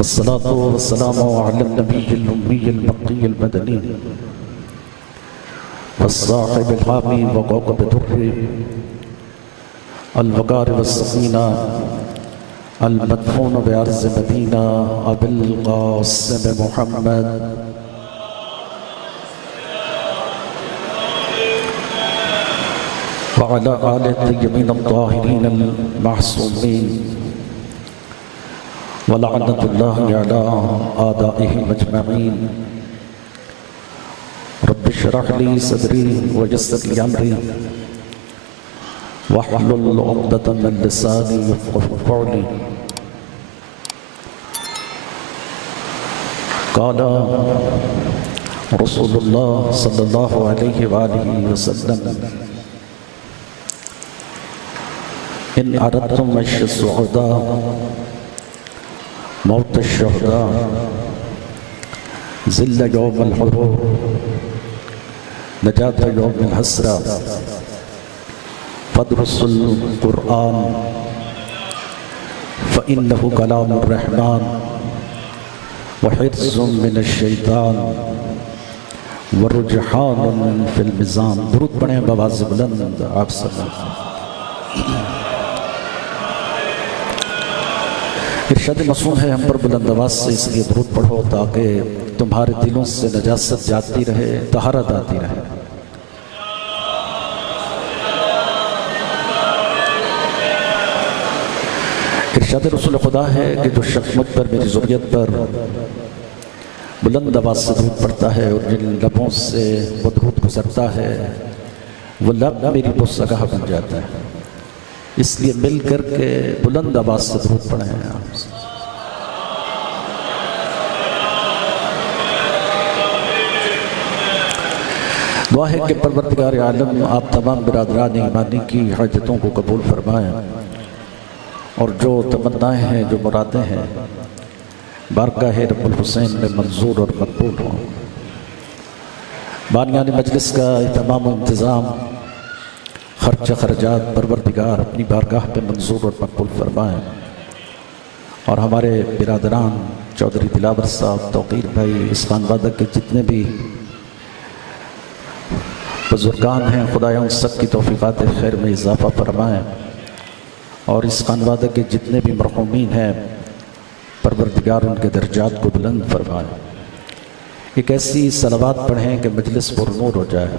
वस्सलातु वस्सलामु अला नबिय्यिल उम्मिय्यिल मक्किय्यिल मदनी वस्साहिबिल हामी व कौकब दुर्री अल वकार वस्सकीना अल मदफून बिअर्ज़ मदीना अबिल क़ासिम मुहम्मद व अला आलिहि तय्यबीन अत्ताहिरीन अल महसूमीन व लअनतुल्लाहि अला आदाइहिम अजमईन। रब्बि इश्रह ली सदरी व यस्सिर ली अमरी वहलुल उक़दतम मिन लिसानी यफ़क़हू क़ौली। क़ाल रसूलुल्लाह सल्लल्लाहु अलैहि वआलिहि वसल्लम इन अरदतुम अश-शुहदा मौत अश-शुहदा ज़िल्ल यौमिल हुरूर नजात यौमिल हसरा फदरुस्सुल कुरआन फ़इन्नहु कलामुर रहमान व हिर्ज़ुम मिनश शैतान व रुजहानुन फिल मिज़ान। दुरूद पढ़ें बआवाज़ बुलंद आप सब। इरशाद मसूम है हम पर बुलंद आवाज़ से इसलिए दुरूद पढ़ो ताकि तुम्हारे दिलों से नजासत जाती रहे, तहारत आती रहे। इरशाद रसूल खुदा है कि जो शख्स मुझ पर मेरी ज़ुर्रियत पर बुलंद आवाज़ से दुरूद पढ़ता है और जिन लबों से वो दुरूद गुज़रता है वो लब मेरी बुस्सगाह बन जाता है। इसलिए मिल कर के बुलंद आवाज़ से दुरूद पढ़ें आप। दुआ है कि परवरदिगार आलम आप तमाम बिरादरान ईमानी की हाजतों को कबूल फरमाएं और जो तमन्नाएँ हैं, जो मुरादें हैं, बारगाह रब्बुल हुसैन में मंजूर और मकबूल हों। बानियान मजलिस का तमाम इंतज़ाम खर्च खर्जात परवरदिगार अपनी बारगाह पे मंजूर और मकबूल फरमाएँ और हमारे बिरादरान चौधरी दिलावर साहब, तौक़ीर भाई, इस खानवादा के जितने भी बुजुर्गान हैं, खुदाया उन सब की तौफ़ीक़ात खैर में इजाफ़ा फरमाएँ और इस खानवादा के जितने भी मरहूमीन हैं परवरदिगार उनके दर्जात को बुलंद फरमाएँ। एक ऐसी सलावात पढ़ें कि मजलिस पुरनूर हो जाए।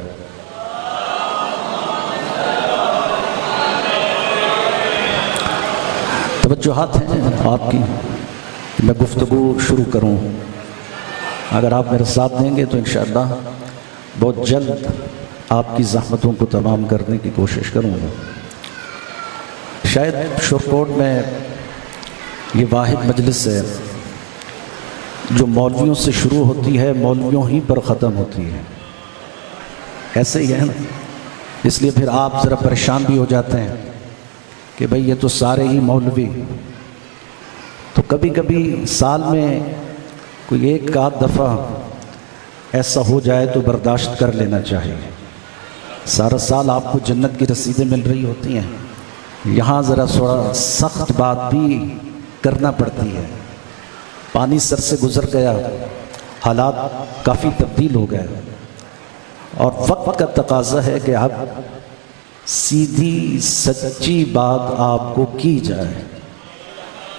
तवज्जुहात हैं आपकी कि मैं गुफ्तगू शुरू करूं। अगर आप मेरा साथ देंगे तो इंशाअल्लाह बहुत जल्द आपकी ज़हमतों को तमाम करने की कोशिश करूंगा। शायद शोरकोट में ये वाहिद मजलिस है जो मौलवियों से शुरू होती है, मौलवियों ही पर ख़त्म होती है। ऐसे ही है ना, इसलिए फिर आप ज़रा परेशान भी हो जाते हैं कि भाई ये तो सारे ही मौलवी। तो कभी कभी साल में कोई एक आध दफ़ा ऐसा हो जाए तो बर्दाश्त कर लेना चाहिए। सारा साल आपको जन्नत की रसीदें मिल रही होती हैं, यहाँ ज़रा थोड़ा सख्त बात भी करना पड़ती है। पानी सर से गुज़र गया, हालात काफ़ी तब्दील हो गए और वक्त का तकाज़ा है कि आप सीधी सच्ची बात आपको की जाए।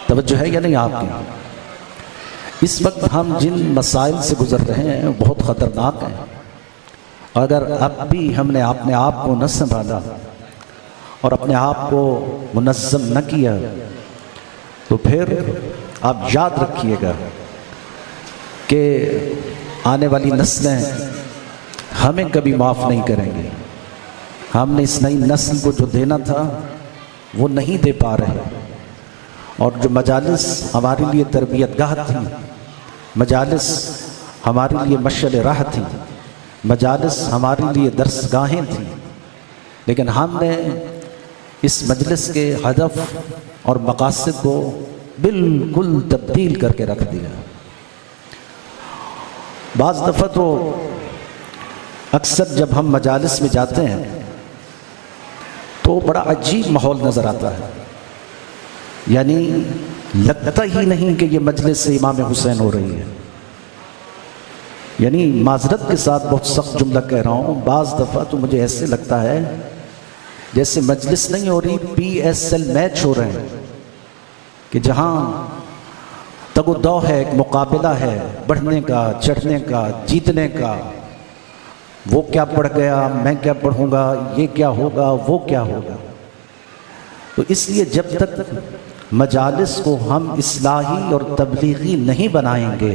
तवज्जो है या नहीं आपकी? इस वक्त हम जिन मसाइल से गुजर रहे हैं बहुत ख़तरनाक हैं। अगर अब भी हमने अपने आप को न संभाला और अपने आप को मुनज़्ज़म न किया तो फिर आप याद रखिएगा कि आने वाली नस्लें हमें कभी माफ़ नहीं करेंगे। हमने इस नई नस्ल को जो देना था वो नहीं दे पा रहे और जो मजालिस हमारे लिए तरबियतगाह थी, मजालिस हमारे लिए मशअल राह थी, मजालिस हमारे लिए दर्सगाहें थी, लेकिन हमने इस मजलिस के हदफ और मकासद को बिल्कुल तब्दील करके रख दिया। बाज़ दफ़ा तो अक्सर जब हम मजालिस में जाते हैं तो बड़ा अजीब माहौल नज़र आता है। यानी लगता ही नहीं कि ये मजलिस से इमाम हुसैन हो रही है। यानी माजरत के साथ बहुत सख्त जुमला कह रहा हूँ, बाज़ दफ़ा तो मुझे ऐसे लगता है जैसे मजलिस नहीं हो रही, PSL मैच हो रहे हैं कि जहाँ तगो-दौ है, एक मुकाबला है बढ़ने का, चढ़ने का, जीतने का। वो क्या पढ़ गया, मैं क्या पढ़ूंगा, ये क्या होगा, वो क्या होगा। तो इसलिए जब तक मजालिस को हम इस्लाही और तबलीगी नहीं बनाएंगे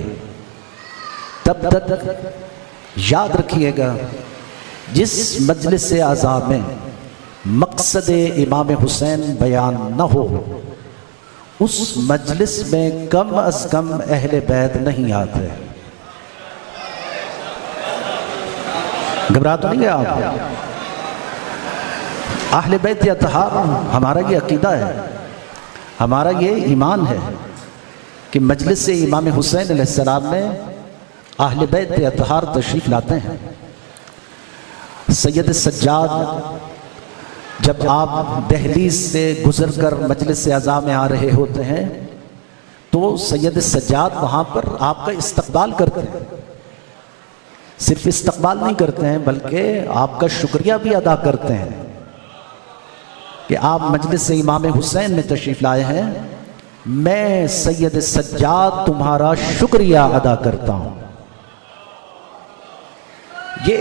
तब तक याद रखिएगा, जिस मजलिस आज़ा में मकसद इमाम हुसैन बयान न हो उस मजलिस में कम अज कम अहले बैत नहीं आते। घबरा तो नहीं गया आप? अहले बैत अतहार हमारा ये अकीदा है, हमारा ये ईमान है कि मजलिस इमाम हुसैन अलैहिस्सलाम में अहले बैत अतहार तशरीफ़ लाते हैं। सैयद सज्जाद जब आप दहलीज से गुजर कर मजलिस आज़ा में आ रहे होते हैं तो सैयद सज्जाद वहाँ पर आपका इस्तकबाल करते हैं। सिर्फ इस्तकबाल नहीं करते हैं बल्कि आपका शुक्रिया भी अदा करते हैं कि आप मजलिस इमाम हुसैन में तशरीफ़ लाए हैं, मैं सैयद सज्जाद तुम्हारा शुक्रिया अदा करता हूँ। ये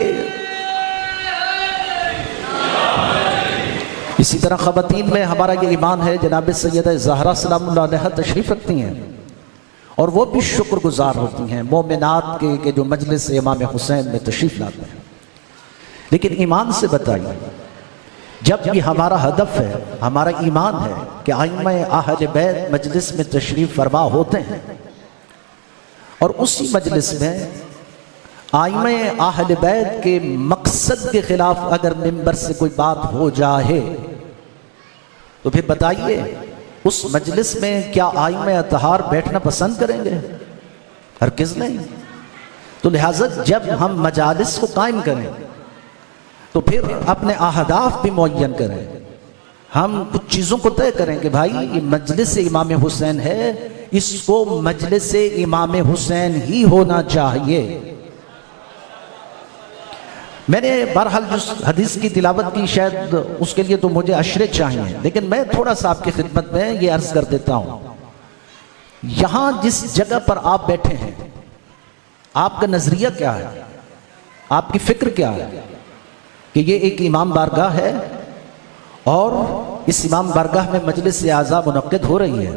इसी तरह ख़वातीन में हमारा ये ईमान है, जनाब सैयदा ज़हरा सलामुल्लाह अलैहा तशरीफ़ रखती हैं और वो भी शुक्रगुजार होती हैं मोमिनात के जो मजलिस इमाम हुसैन में तशरीफ़ लाते हैं। लेकिन ईमान से बताइए, जब ये हमारा हदफ है, हमारा ईमान है कि आइम्मा अहले बैत मजलिस में तशरीफ़ फरमा होते हैं और उसी मजलिस में आइम्मा अहले बैत के मकसद के खिलाफ अगर मिंबर से कोई बात हो जाए तो फिर बताइए उस मजलिस में क्या आइम्मा अतहार बैठना पसंद करेंगे? हरगिज़ नहीं। तो लिहाजा जब हम मजालिस को कायम करें तो फिर अपने अहदाफ भी मुअय्यन करें। हम कुछ चीज़ों को तय करें कि भाई ये मजलिस इमाम हुसैन है, इसको मजलिस इमाम हुसैन ही होना चाहिए। मैंने बहरहाल जो हदीस की तिलावत की शायद उसके लिए तो मुझे अशरे चाहिए, लेकिन मैं थोड़ा सा आपकी खिदमत में ये अर्ज कर देता हूँ। यहाँ जिस जगह पर आप बैठे हैं आपका नजरिया क्या है, आपकी फिक्र क्या है कि ये एक इमाम बारगाह है और इस इमाम बारगाह में मजलिस आज़ा मुनक्किद हो रही है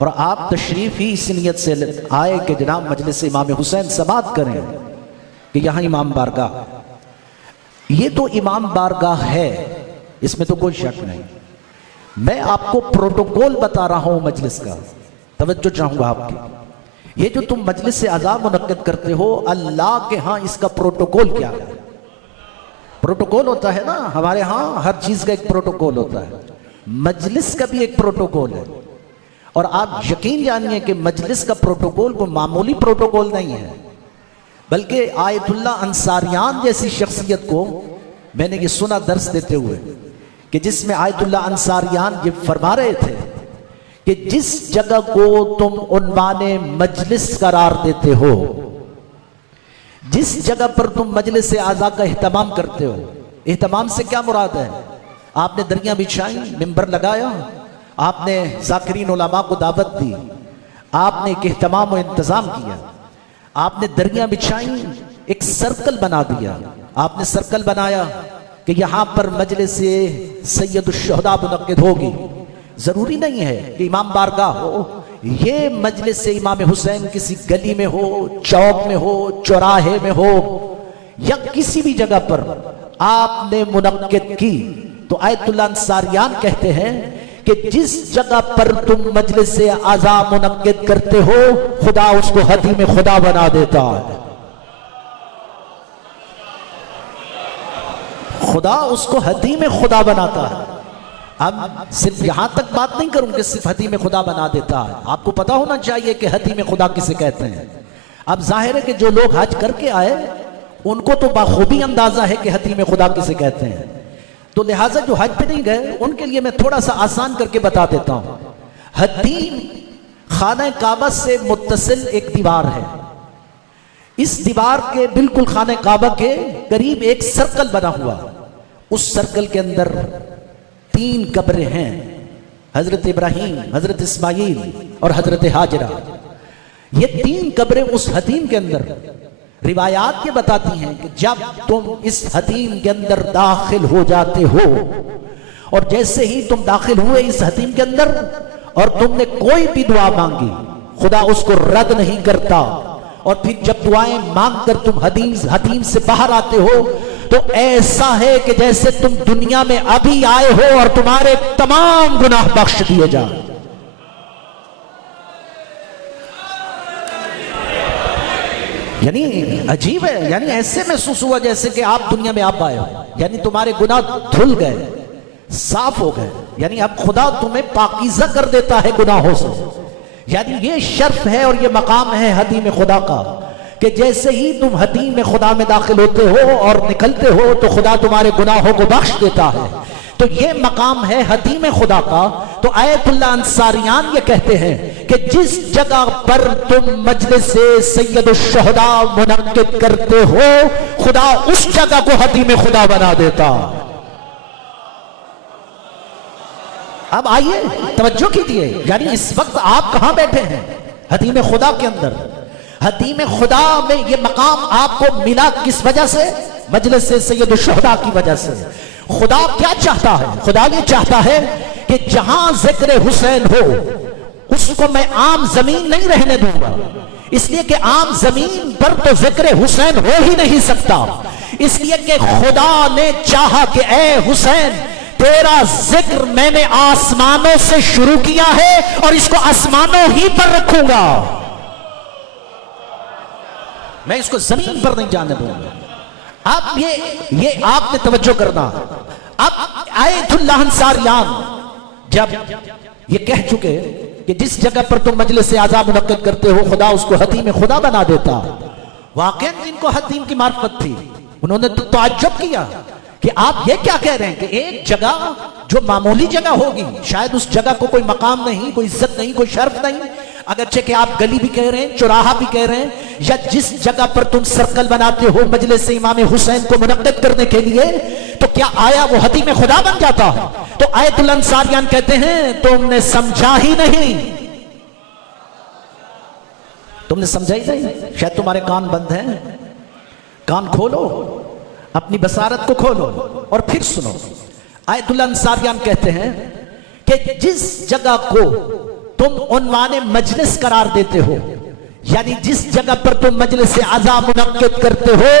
और आप तशरीफ़ ही इस नियत से आए कि जनाब मजलिस इमाम हुसैन समाअत करें कि यहाँ इमाम बारगाह, ये तो इमाम बारगाह है, इसमें तो कोई शक नहीं। मैं आपको प्रोटोकॉल बता रहा हूँ मजलिस का, तवज्जो चाहूँगा आपकी। ये जो तुम मजलिस आज़ा मुनक्किद करते हो, अल्लाह के यहाँ इसका प्रोटोकॉल क्या है? प्रोटोकॉल होता है ना, हमारे यहाँ हर चीज़ का एक प्रोटोकॉल होता है, मजलिस का भी एक प्रोटोकॉल है। और आप यकीन जानिए कि मजलिस का प्रोटोकॉल कोई मामूली प्रोटोकॉल नहीं है, बल्कि आयतुल्लाह अंसारियान जैसी शख्सियत को मैंने ये सुना दर्स देते हुए कि जिसमें आयतुल्लाह अंसारियान ये फरमा रहे थे कि जिस जगह को तुम उन्वाने मजलिस करार देते हो, जिस जगह पर तुम मजलिस आज़ा का एहतमाम करते हो, एहतमाम से क्या मुराद है? आपने दरिया बिछाई, मिंबर लगाया, आपने ज़ाकिरीन उलमा को दावत दी, आपने एक एहतमाम और इंतज़ाम किया, आपने दरिया बिछाई, एक सर्कल बना दिया। आपने सर्कल बनाया कि यहाँ पर मजलिस सैयदुश्शुहदा मुनक्किद होगी। ज़रूरी नहीं है कि इमाम बारगाह हो, ये मजलिस इमाम हुसैन किसी गली में हो, चौक में हो, चौराहे में हो या किसी भी जगह पर आपने मुनक्किद की तो आयतुल्लाह अंसारियान कहते हैं कि जिस जगह पर तुम मजलिस आज़ा मुनक्किद करते हो, खुदा उसको हदीम खुदा बना देता है। खुदा उसको हदीम खुदा बनाता है। अब सिर्फ यहां तक बात नहीं करूं कि सिर्फ हदीम खुदा बना देता है, आपको पता होना चाहिए कि हदीम खुदा किसे कहते हैं। अब जाहिर है कि जो लोग हज करके आए उनको तो बाखूबी अंदाजा है कि हदीम खुदा किसे कहते हैं, तो लिहाजा जो हज पे नहीं गए उनके लिए मैं थोड़ा सा आसान करके बता देता हूं। हदीम खाना काबा से मुत्तसिल एक दीवार है। इस दीवार के बिल्कुल खाना काबा के करीब एक सर्कल बना हुआ। उस सर्कल के अंदर 3 कब्रें हैं, हजरत इब्राहीम, हजरत इस्माइल और हजरत हाजरा। ये 3 कब्रें उस हतीम के अंदर, रिवायात ये बताती हैं कि जब तुम इस हतीम के अंदर दाखिल हो जाते हो और जैसे ही तुम दाखिल हुए इस हतीम के अंदर और तुमने कोई भी दुआ मांगी, खुदा उसको रद्द नहीं करता। और फिर जब दुआएं मांगकर तुम हतीम से बाहर आते हो तो ऐसा है कि जैसे तुम दुनिया में अभी आए हो और तुम्हारे तमाम गुनाह बख्श दिए जाए। यानी अजीब है, यानी ऐसे महसूस हुआ जैसे कि आप दुनिया में आप आए हो, यानी तुम्हारे गुनाह धुल गए, साफ हो गए। यानी अब खुदा तुम्हें पाकीज़ा कर देता है गुनाहों से। यानी ये शर्फ है और ये मकाम है हदीम खुदा का कि जैसे ही तुम हदीम खुदा में दाखिल होते हो और निकलते हो तो खुदा तुम्हारे गुनाहों को बख्श देता है। तो ये मकाम है हदीम खुदा का। तो आयतुल्लाह अंसारियान ये कहते हैं कि जिस जगह पर तुम मजलिस सैयदुश्शुहदा मुनक्किद करते हो, खुदा उस जगह को हदीम खुदा बना देता। अब आइए तवज्जो कीजिए, यानी इस वक्त आप कहां बैठे हैं? हदीम खुदा के अंदर। हदीम खुदा में ये मकाम आपको मिला किस वजह से? मजलिस सैयदुश्शुहदा की वजह से। खुदा क्या चाहता है? खुदा ये चाहता है कि जहां जिक्र हुसैन हो उसको मैं आम जमीन नहीं रहने दूंगा, इसलिए कि आम जमीन पर तो जिक्र हुसैन हो ही नहीं सकता। इसलिए कि खुदा ने चाहा कि ए हुसैन, तेरा जिक्र मैंने आसमानों से शुरू किया है और इसको आसमानों ही पर रखूंगा, मैं इसको जमीन पर नहीं जाने दूंगा। अब ये आपने तवज्जो करना। अब आयतुल्लाह अंसारियान जब ये कह चुके कि जिस जगह पर तुम मजलिस से आज़ा मुनक्किद करते हो खुदा उसको हदीम खुदा बना देता। वाकई जिनको हदीम की मार्फत थी उन्होंने तो ताज्जुब किया कि आप ये क्या कह रहे हैं कि एक जगह जो मामूली जगह होगी, शायद उस जगह को कोई मकाम नहीं, कोई इज्जत नहीं, कोई शर्फ नहीं, अगरचे कि आप गली भी कह रहे हैं, चौराहा भी कह रहे हैं, या जिस जगह पर तुम सर्कल बनाते हो मजलिस से इमाम हुसैन को मुनक्किद करने के लिए, तो क्या आया वो हदीम खुदा बन जाता? तो आयतुल्लाह अंसारियान कहते हैं तुमने समझा ही नहीं, तुमने समझा ही नहीं। शायद तुम्हारे कान बंद हैं, कान खोलो, अपनी बसारत को खोलो और फिर सुनो। आयतुल्लाह अंसारियान कहते हैं कि जिस जगह को तुम उन्वाने मजलिस करार देते हो, यानी जिस जगह पर तुम मजलिस से आज़ा मुनक्किद करते हो,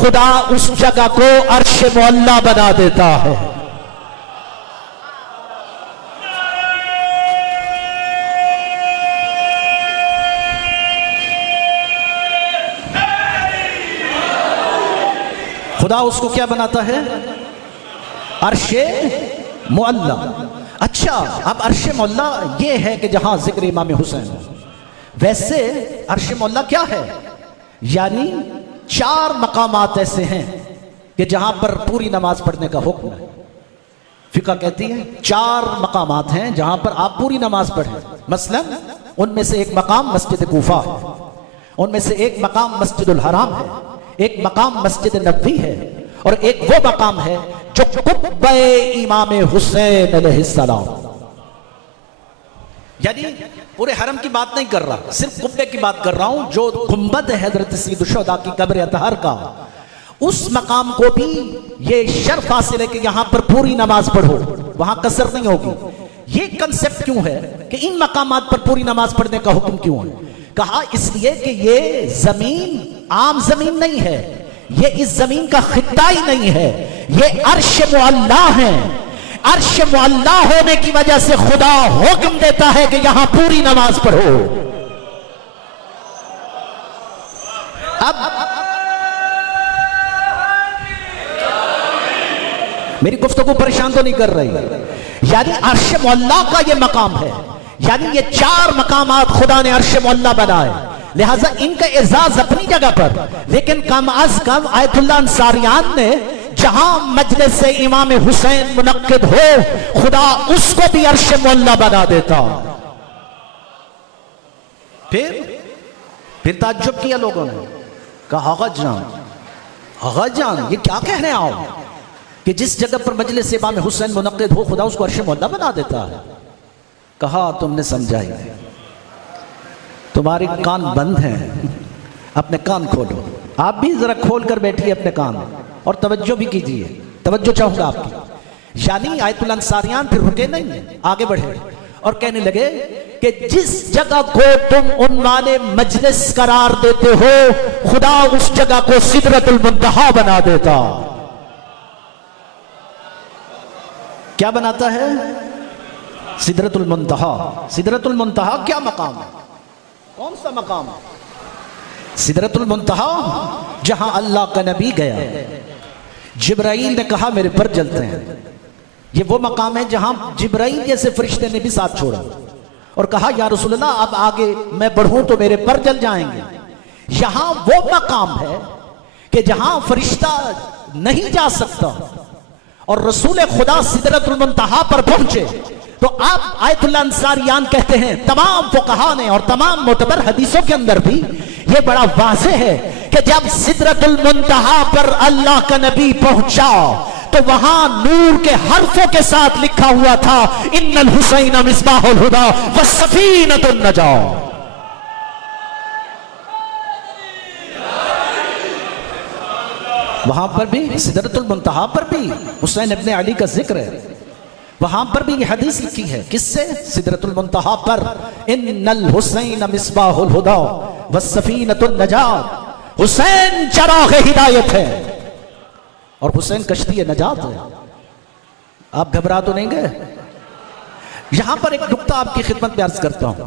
खुदा उस जगह को अर्श मुअल्ला बना देता है। खुदा उसको क्या बनाता है? अर्शे मुअल्ला। अच्छा, अब अर्शे मुअल्ला ये है कि जहां जिक्र इमाम हुसैन है। वैसे अर्शे मुअल्ला क्या है? यानी 4 मकामात ऐसे हैं कि जहां पर पूरी नमाज पढ़ने का हुक्म है। फिका कहती है 4 मकामात हैं जहां पर आप पूरी नमाज पढ़ें। मसलन उनमें से एक मकाम मस्जिद कूफा है, उनमें से एक मकाम मस्जिदुल हराम है, एक मकाम मस्जिद नबवी है और एक वो मकाम है जो कुब्बे इमाम हुसैन अलैहिस्सलाम। यानी पूरे हरम की बात नहीं कर रहा, सिर्फ कुब्बे की बात कर रहा हूं, जो गुंबद है हजरत सैयदुश्शुहदा की कब्र अतहर का। उस मकाम को भी ये शर्फ हासिल है कि यहां पर पूरी नमाज पढ़ो, वहां कसर नहीं होगी। ये कंसेप्ट क्यों है कि इन मकामात पर पूरी नमाज पढ़ने का हुक्म क्यों है? कहा इसलिए कि ये जमीन आम जमीन नहीं है, ये इस जमीन का खित्ता ही नहीं है, ये अर्श मुअल्ला है। अर्श मुअल्ला होने की वजह से खुदा हुक्म देता है कि यहां पूरी नमाज पढ़ो। अब मेरी गुफ्तगू परेशान तो नहीं कर रही, यानी अर्श मुअल्ला का ये मकाम है, यानी ये 4 मकामात खुदा ने अर्श मुअल्ला बनाए, लिहाजा इनका एजाज अपनी जगह पर। लेकिन कम अज कम आयतुल्लाह अंसारियान ने जहां मजलिस से इमाम हुसैन मुनक्किद हो, खुदा उसको भी अर्श मुअल्ला बना देता। फिर ताज्जुब किया लोगों ने, कहा आगा जान ये क्या कहने आओ कि जिस जगह पर मजलिस इमाम हुसैन मुनक्किद हो खुदा उसको अर्श मौला बना देता है। कहा तुमने समझा ही नहीं, तुम्हारे कान बंद हैं, अपने कान खोलो। आप भी जरा खोल कर बैठिए अपने कान और तवज्जो भी कीजिए, तवज्जो चाहूंगा आपकी। यानी आयतुल अंसारियान फिर रुके नहीं, आगे बढ़े और कहने लगे कि जिस जगह को तुम उन्वाने मजलिस करार देते हो खुदा उस जगह को सिदरतुल मुंतहा बना देता। क्या बनाता है? सिदरतुल मुंतहा। सिदरतुल मुंतहा क्या मकाम है? कौन सा मकाम है? सिदरतुल मुंतहा जहां अल्लाह का नबी गया, जिब्राइल ने कहा मेरे पर जलते हैं। ये वो मकाम है जहां जिब्राइल जैसे फरिश्ते ने भी साथ छोड़ा और कहा या रसूलल्लाह अब आगे मैं बढ़ूं तो मेरे पर जल जाएंगे। यहां वो मकाम है कि जहां फरिश्ता नहीं जा सकता और रसूल खुदा सिदरतुल मुंतहा पर पहुंचे। तो आप आयतुल अंसारियान कहते हैं तमाम फुकहा ने और तमाम मोतबर हदीसों के अंदर भी ये बड़ा वाज़ेह है कि जब सिदरतुल मुंतहा पर अल्लाह का नबी पहुंचा तो वहां नूर के हर्फों के साथ लिखा हुआ था इन्नल हुसैन मिसबाहुल हुदा व सफीनतुन नजा। वहां पर भी सिदरतुल मुंतहा पर भी हुसैन इब्ने अली का जिक्र है। वहां पर भी ये हदीस लिखी है, किससे? सिदरतुल मुंतहा पर इन्नल हुसैन मिसबाहुल हुदा व सफीनतुन नजात। हुसैन चराग़ हिदायत है और हुसैन कश्ती नजात है। आप घबरा तो नहीं गए? यहां पर एक नुक्ता आपकी खिदमत में अर्ज करता हूं।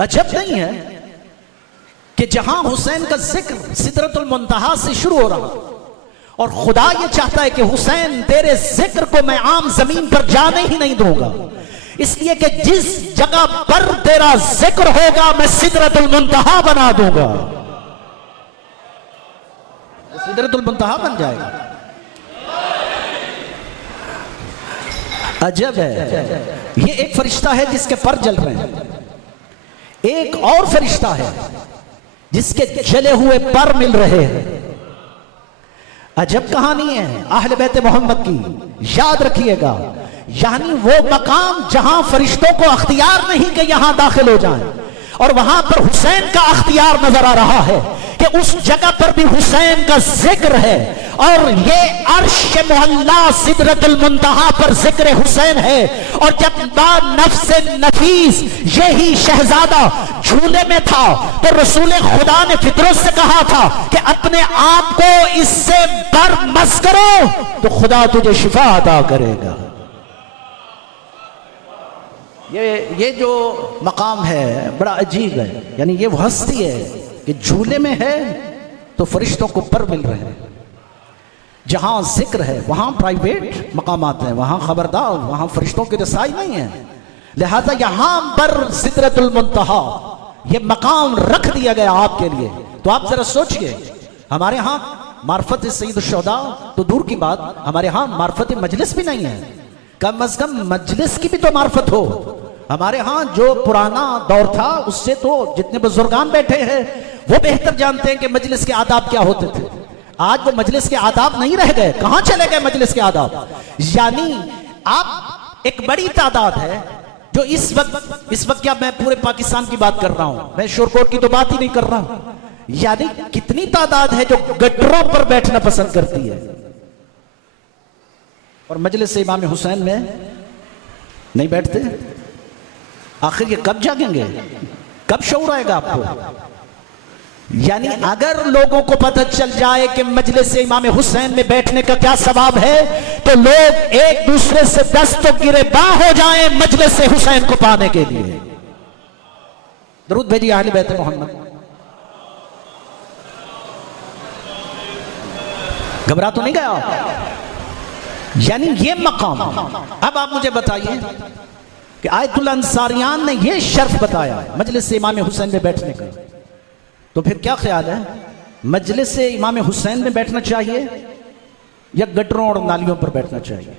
अजब नहीं है कि जहां हुसैन का जिक्र सिदरतुल मुंतहा से शुरू हो रहा और खुदा ये चाहता है कि हुसैन तेरे जिक्र को मैं आम जमीन पर जाने ही नहीं दूंगा, इसलिए कि जिस जगह पर तेरा जिक्र होगा मैं सिदरतुल मुंतहा बना दूंगा। सिदरतुल मुंतहा बन जाएगा। अजब है, ये एक फरिश्ता है जिसके पर जल रहे हैं, एक और फरिश्ता है जिसके जले हुए पर मिल रहे हैं। अजब कहानी है अहले बैत मोहम्मद की, याद रखिएगा। यानी वो मकाम जहां फरिश्तों को अख्तियार नहीं कि यहां दाखिल हो जाएं और वहां पर हुसैन का अख्तियार नजर आ रहा है कि उस जगह पर भी हुसैन का जिक्र है और ये अर्श मोहल्ला सिदरतुल मुंतहा पर जिक्र हुसैन है। और जब नफ्स नफीस यही शहजादा झूले में था तो रसूल खुदा ने फितरत से कहा था कि अपने आप को इससे बरमस करो तो खुदा तुझे शिफा अता करेगा। ये जो मकाम है बड़ा अजीब है। यानी ये वो हस्ती है कि झूले में है तो फरिश्तों को पर मिल रहे हैं। जहां जिक्र है वहां प्राइवेट मकामात हैं, वहां खबरदार, वहां फरिश्तों की रसाई नहीं है। लिहाजा यहां पर सिदरतुल मुंतहा ये मकाम रख दिया गया आपके लिए। तो आप जरा सोचिए, हमारे यहां मार्फत सैयद शुहदा तो दूर की बात, हमारे यहां मार्फत मजलिस भी नहीं है। कम अज कम मजलिस की भी तो मार्फत हो। हमारे यहां जो पुराना दौर था उससे तो जितने बुजुर्गान बैठे हैं वो बेहतर जानते हैं कि मजलिस के आदाब क्या होते थे। आज वो मजलिस के आदाब नहीं रह गए, कहां चले गए मजलिस के आदाब? यानी आप एक बड़ी तादाद है जो इस वक्त क्या मैं पूरे पाकिस्तान की बात कर रहा हूं, मैं शोरकोट की तो बात ही नहीं कर रहा। यानी कितनी तादाद है जो गटरों पर बैठना पसंद करती है और मजलिस इमाम हुसैन में नहीं बैठते। आखिर ये कब जागेंगे, कब शऊर आएगा आपको? यानी अगर लोगों को पता चल जाए कि मजलिस इमाम हुसैन में बैठने का क्या सवाब है तो लोग एक दूसरे से दस्तों गिरेबां हो जाएं मजलिस हुसैन को पाने के लिए। दरूद भेजिए अहले बैत मोहम्मद। घबरा तो नहीं गया? यानी ये मकाम। अब आप मुझे बताइए कि आयतुल अंसारियान ने यह शर्फ बताया मजलिस इमाम हुसैन में बैठने का, तो फिर क्या ख्याल है, मजलिस इमाम हुसैन में बैठना चाहिए या गटरों और नालियों पर बैठना चाहिए?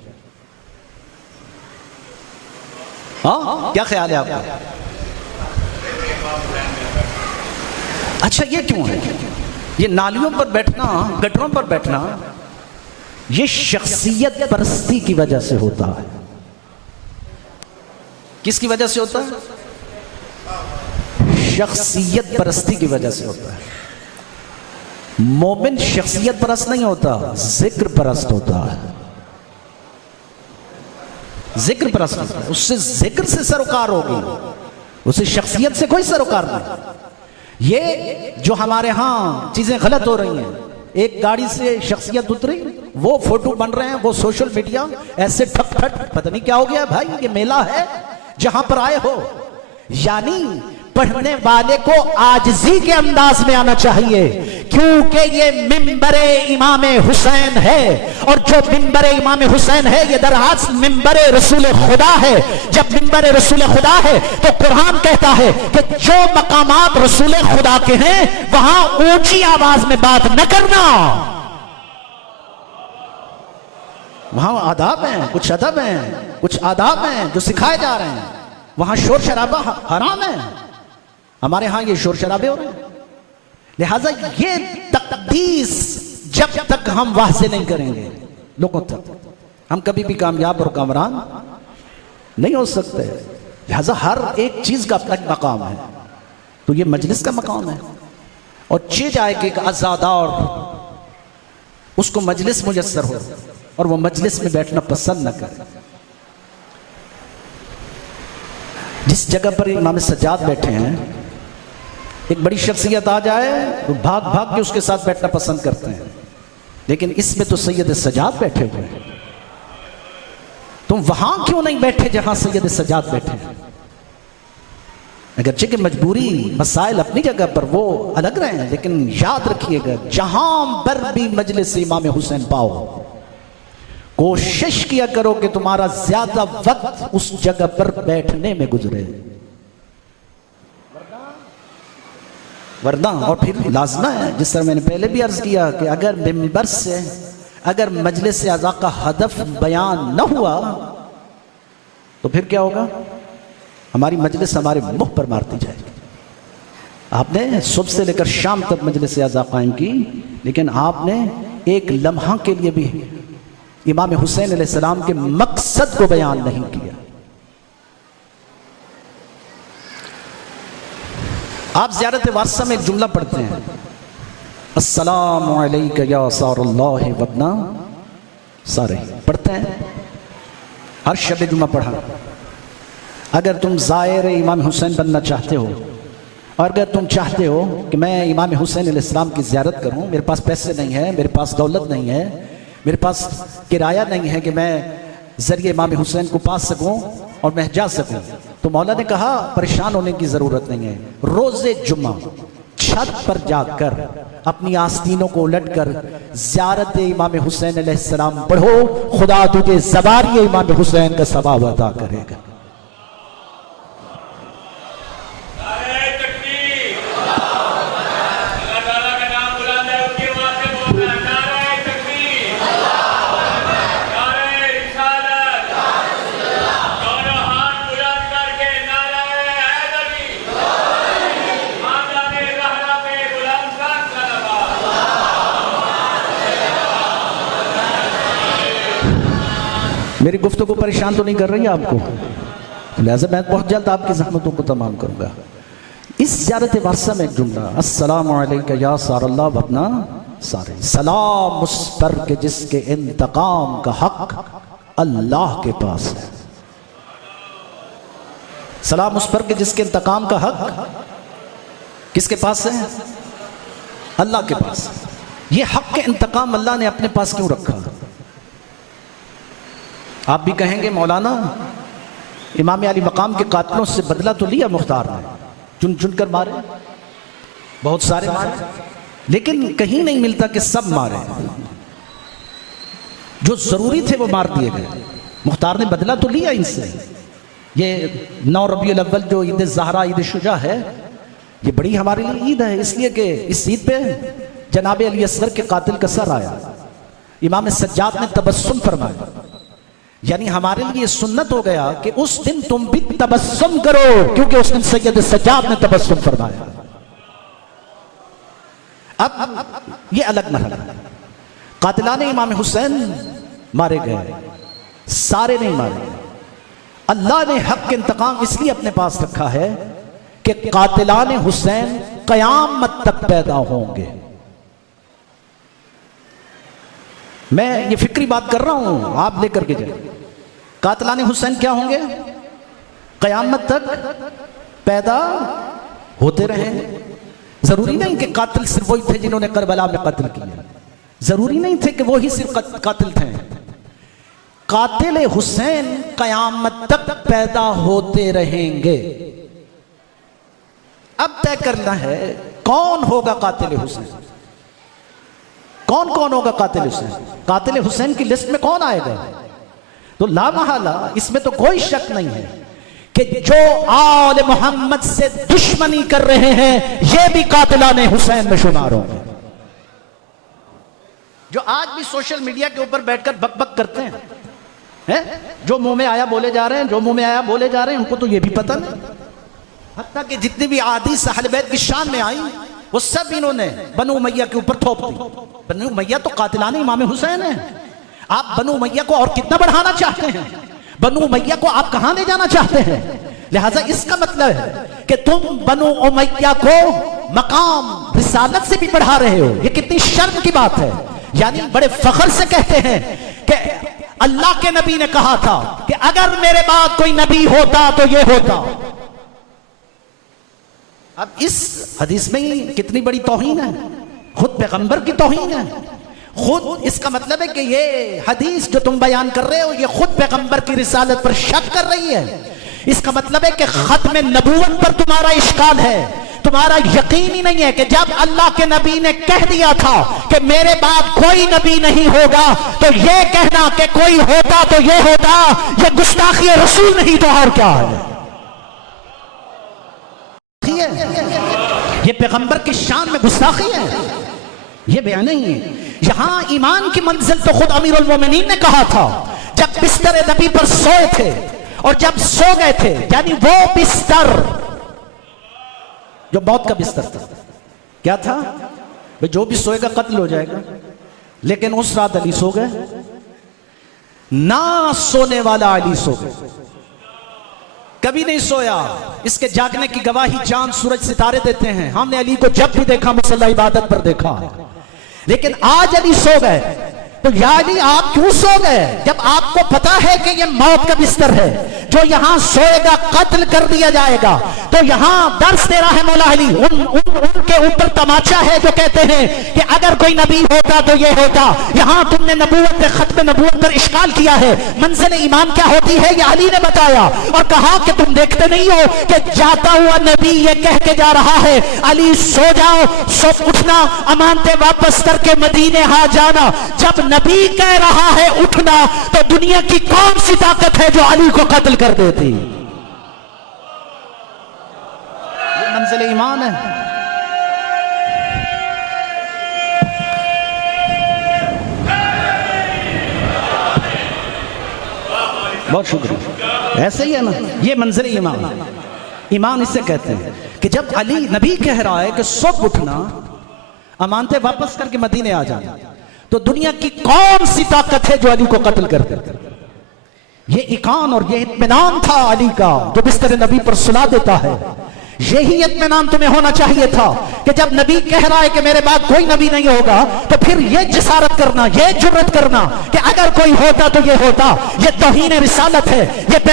हाँ, क्या ख्याल है आपका? अच्छा ये क्यों है? ये नालियों पर बैठना, गटरों पर बैठना, ये शख्सियत परस्ती की वजह से होता है। किसकी वजह से होता है? शख्सियत परस्ती की वजह से होता है। मोमिन शख्सियत परस्त नहीं होता, जिक्र परस्त होता है। जिक्र परस्त होता है, उससे जिक्र से सरोकार होगी, उससे शख्सियत से कोई सरोकार नहीं। ये जो हमारे यहां चीजें गलत हो रही हैं, एक गाड़ी से शख्सियत उतरी, वो फोटो बन रहे हैं, वो सोशल मीडिया ऐसे ठप ठप, पता नहीं क्या हो गया भाई। ये मेला है जहां पर आए हो, यानी पढ़ने वाले को आजिज़ी के अंदाज में आना चाहिए, क्योंकि ये मिंबरे इमाम हुसैन है, और जो मिंबरे इमाम हुसैन है ये दरअसल मिंबरे रसूल खुदा है। जब मिंबरे रसूल खुदा है तो कुरान कहता है कि जो मकामात रसूल खुदा के हैं वहां ऊंची आवाज में बात न करना। वहां आदाब हैं, कुछ अदब हैं, कुछ आदाब हैं जो सिखाए जा रहे हैं। वहां शोर शराबा हराम है, हमारे यहां ये शोर शराबे हो रहे हैं। लिहाजा ये तकदीस जब तक हम वाज़े नहीं करेंगे लोगों तक, हम कभी भी कामयाब और कामरान नहीं हो सकते। लिहाजा हर एक चीज का अपना मकाम है, तो ये मजलिस का मकाम है। और चीज आए कि एक आजादा और उसको मजलिस मुयस्सर हो और वो मजलिस में बैठना पसंद न करे। जिस जगह पर इमाम सज्जाद बैठे हैं, एक बड़ी शख्सियत आ जाए तो भाग भाग के उसके साथ बैठना पसंद करते हैं, लेकिन इसमें तो सैयद सज्जाद बैठे हुए हैं। तुम वहां क्यों नहीं बैठे जहां सैयद सज्जाद बैठे हैं? अगरचे कि मजबूरी मसाइल अपनी जगह पर वो अलग रहे हैं, लेकिन याद रखिएगा जहां पर भी मजलिस इमाम हुसैन पाओ, कोशिश किया करो कि तुम्हारा ज्यादा वक्त उस जगह पर बैठने में गुजरे, वरना और फिर लाजमा है, जिस तरह मैंने पहले भी अर्ज किया कि अगर मिंबर से, अगर मजलिस से आज़ा का हदफ बयान न हुआ तो फिर क्या होगा? हमारी मजलिस हमारे मुंह पर मारती जाएगी। आपने सुबह से लेकर शाम तक मजलिस से आज़ा कायम की, लेकिन आपने एक लम्हा के लिए भी इमाम हुसैन अलैहिस्सलाम के मकसद को बयान नहीं किया। आप ज़ियारत वारसा में एक जुमला पढ़ते हैं, अस्सलामु अलैका या सारुल्लाह वबना सारे, पढ़ते हैं हर शब जुमा पढ़ा। अगर तुम ज़ायर इमाम हुसैन बनना चाहते हो, और अगर तुम चाहते हो कि मैं इमाम हुसैन अलैहिस्सलाम की ज़ियारत करूं, मेरे पास पैसे नहीं है, मेरे पास दौलत नहीं है, मेरे पास किराया नहीं है कि मैं ज़रिए इमाम हुसैन को पा सकूं और मैं जा सकूं, तो मौला ने कहा परेशान होने की ज़रूरत नहीं है। रोज़े जुम्मा छत पर जाकर अपनी आस्तीनों को उलटकर ज़ियारत इमाम हुसैन अलैहिस्सलाम पढ़ो, खुदा तुझे सवारी इमाम हुसैन का सवाब अता करेगा। मेरी गुफ्तगू परेशान तो नहीं कर रही है आपको, लिहाजा मैं बहुत जल्द आपकी ज़हमतों को तमाम करूँगा। इस ज़ियारत वारसा में एक जुमला, अस्सलामु अलैका या सारल्लाह वबना सारे, सलाम उस पर के जिसके इंतकाम का हक अल्लाह के पास है। सलाम उस पर के जिसके इंतकाम का हक किसके पास है? अल्लाह के पास। ये हक के इंतकाम अल्लाह ने अपने पास क्यों रखा? आप भी कहेंगे मौलाना इमाम अली मकाम के कातलों से बदला तो लिया मुख्तार ने, चुन चुन कर मारे, बहुत सारे मारे, लेकिन कहीं नहीं मिलता कि सब मारे। जो जरूरी थे वो मार दिए गए। मुख्तार ने बदला तो लिया इनसे। ये 9 रबीउल अव्वल जो ईद ज़हरा, ईद शुजा है, ये बड़ी हमारे लिए ईद है, इसलिए कि इस ईद पे जनाब अली असगर के कातिल का सर आया, इमाम सज्जाद ने तबस्सुम फरमाया। यानी हमारे लिए सुन्नत हो गया कि उस दिन तुम भी तबस्सुम करो, क्योंकि उस दिन सैयद सज्जाद ने तबस्सुम फरमाया। अब ये अलग मरहला। कातिलाने इमाम हुसैन मारे गए, सारे नहीं मारे। अल्लाह ने हक के इंतकाम इसलिए अपने पास रखा है कि कातिलाने हुसैन कयामत तक पैदा होंगे। मैं ये फिक्री बात कर रहा हूं, आप लेकर के जाए। कातिलाने हुसैन क्या होंगे? कयामत तक पैदा होते रहे। जरूरी नहीं कि कातिल सिर्फ वही थे जिन्होंने करबला में कत्ल किया, जरूरी नहीं थे कि वो ही सिर्फ कातिल थे। कातिल हुसैन कयामत तक पैदा होते रहेंगे। अब तय करना है कौन होगा कातिल हुसैन, कौन कौन होगा कातिल हुसैन। कातिल हुसैन की लिस्ट में कौन आएगा? तो लामहला इसमें तो कोई शक नहीं है कि जो आले मोहम्मद से दुश्मनी कर रहे हैं ये भी कातिलाने हुसैन में शुमार होंगे। जो आज भी सोशल मीडिया के ऊपर बैठकर बकबक करते हैं, जो मुंह में आया बोले जा रहे हैं, जो मुंह में आया बोले जा रहे हैं, उनको तो ये भी पता नहीं। हत्ता कि जितनी भी आदीस अहले बैत की शान में आई वो सब इन्होंने बनु उमैया के ऊपर थोप दी। बनु उमैया तो कातिलाने इमाम हुसैन है। आप बनु उमैया को और कितना बढ़ाना चाहते हैं? बनु उमैया को आप कहां ले जाना चाहते हैं? लिहाजा इसका मतलब है कि तुम बनु उमैया को मकाम रिसालत से भी बढ़ा रहे हो। ये कितनी शर्म की बात है। यानी बड़े फख्र से कहते हैं कि अल्लाह के नबी ने कहा था कि अगर मेरे बाद कोई नबी होता तो ये होता। अब इस हदीस में ही कितनी बड़ी तौहीन है, खुद पैगंबर की तौहीन है। खुद इसका मतलब है कि ये हदीस जो तुम बयान कर रहे हो ये खुद पैगंबर की रिसालत पर शक कर रही है। इसका मतलब है कि खत्म नबूवत पर तुम्हारा इश्काल है, तुम्हारा यकीन ही नहीं है कि जब अल्लाह के नबी ने कह दिया था कि मेरे बाद कोई नबी नहीं होगा तो ये कहना कि कोई होता तो ये होता, ये गुस्ताखी रसूल नहीं तो और क्या है? ये पैगंबर की शान में गुस्ताखी है, ये बयान नहीं है। यहां ईमान की मंजिल तो खुद अमीरुल मोमिनीन ने कहा था जब बिस्तर नबी पर सोए थे और जब सो गए थे, यानी वो बिस्तर जो मौत का बिस्तर था। क्या था? भाई जो भी सोएगा कत्ल हो जाएगा। लेकिन उस रात अली सो गए, ना सोने वाला अली सो गए, कभी नहीं सोया। इसके जागने की गवाही चांद सूरज सितारे देते हैं। हमने अली को जब भी देखा मुसल्ला इबादत पर देखा है, लेकिन आज अली सो गए। तो यानी आप क्यों सो गए जब आपको पता है कि ये मौत का बिस्तर है, जो यहां सोएगा कत्ल कर दिया जाएगा। तो यहां दर्श दे रहा है मौला अली, उनके ऊपर तमाचा है जो कहते हैं कि अगर कोई नबी होता तो ये होता। यहां तुमने नबूवत खत्म नबूवत पर इश्काल किया है। मंजिल ईमान क्या होती है ये अली ने बताया और कहा कि तुम देखते नहीं हो कि जाता हुआ नबी ये कह के जा रहा है अली सो जाओ, सो उठना, अमानते वापस करके मदीने आ जाना। जब नबी कह रहा है उठना तो दुनिया की कौन सी ताकत है जो अली को कत्ल कर देती? ये मंजिल ईमान है। बहुत शुक्रिया। ऐसे ही है ना, ये मंजिल ईमान। ईमान इससे कहते हैं कि जब अली नबी कह रहा है कि सुबह उठना, अमानते वापस करके मदीने आ जाना, तो दुनिया की कौन सी ताकत है जो अली को कत्ल कर देती? ये इकान और ये इत्मीनान था अली का जो बिस्तर नबी पर सुला देता है। यही इत्मीनान तुम्हें होना चाहिए था कि जब नबी कह रहा है कि मेरे बाद कोई नबी नहीं होगा तो फिर ये जिसारत करना, ये जुर्रत करना कि अगर कोई होता तो ये होता। ये तौहीन रिसालत है,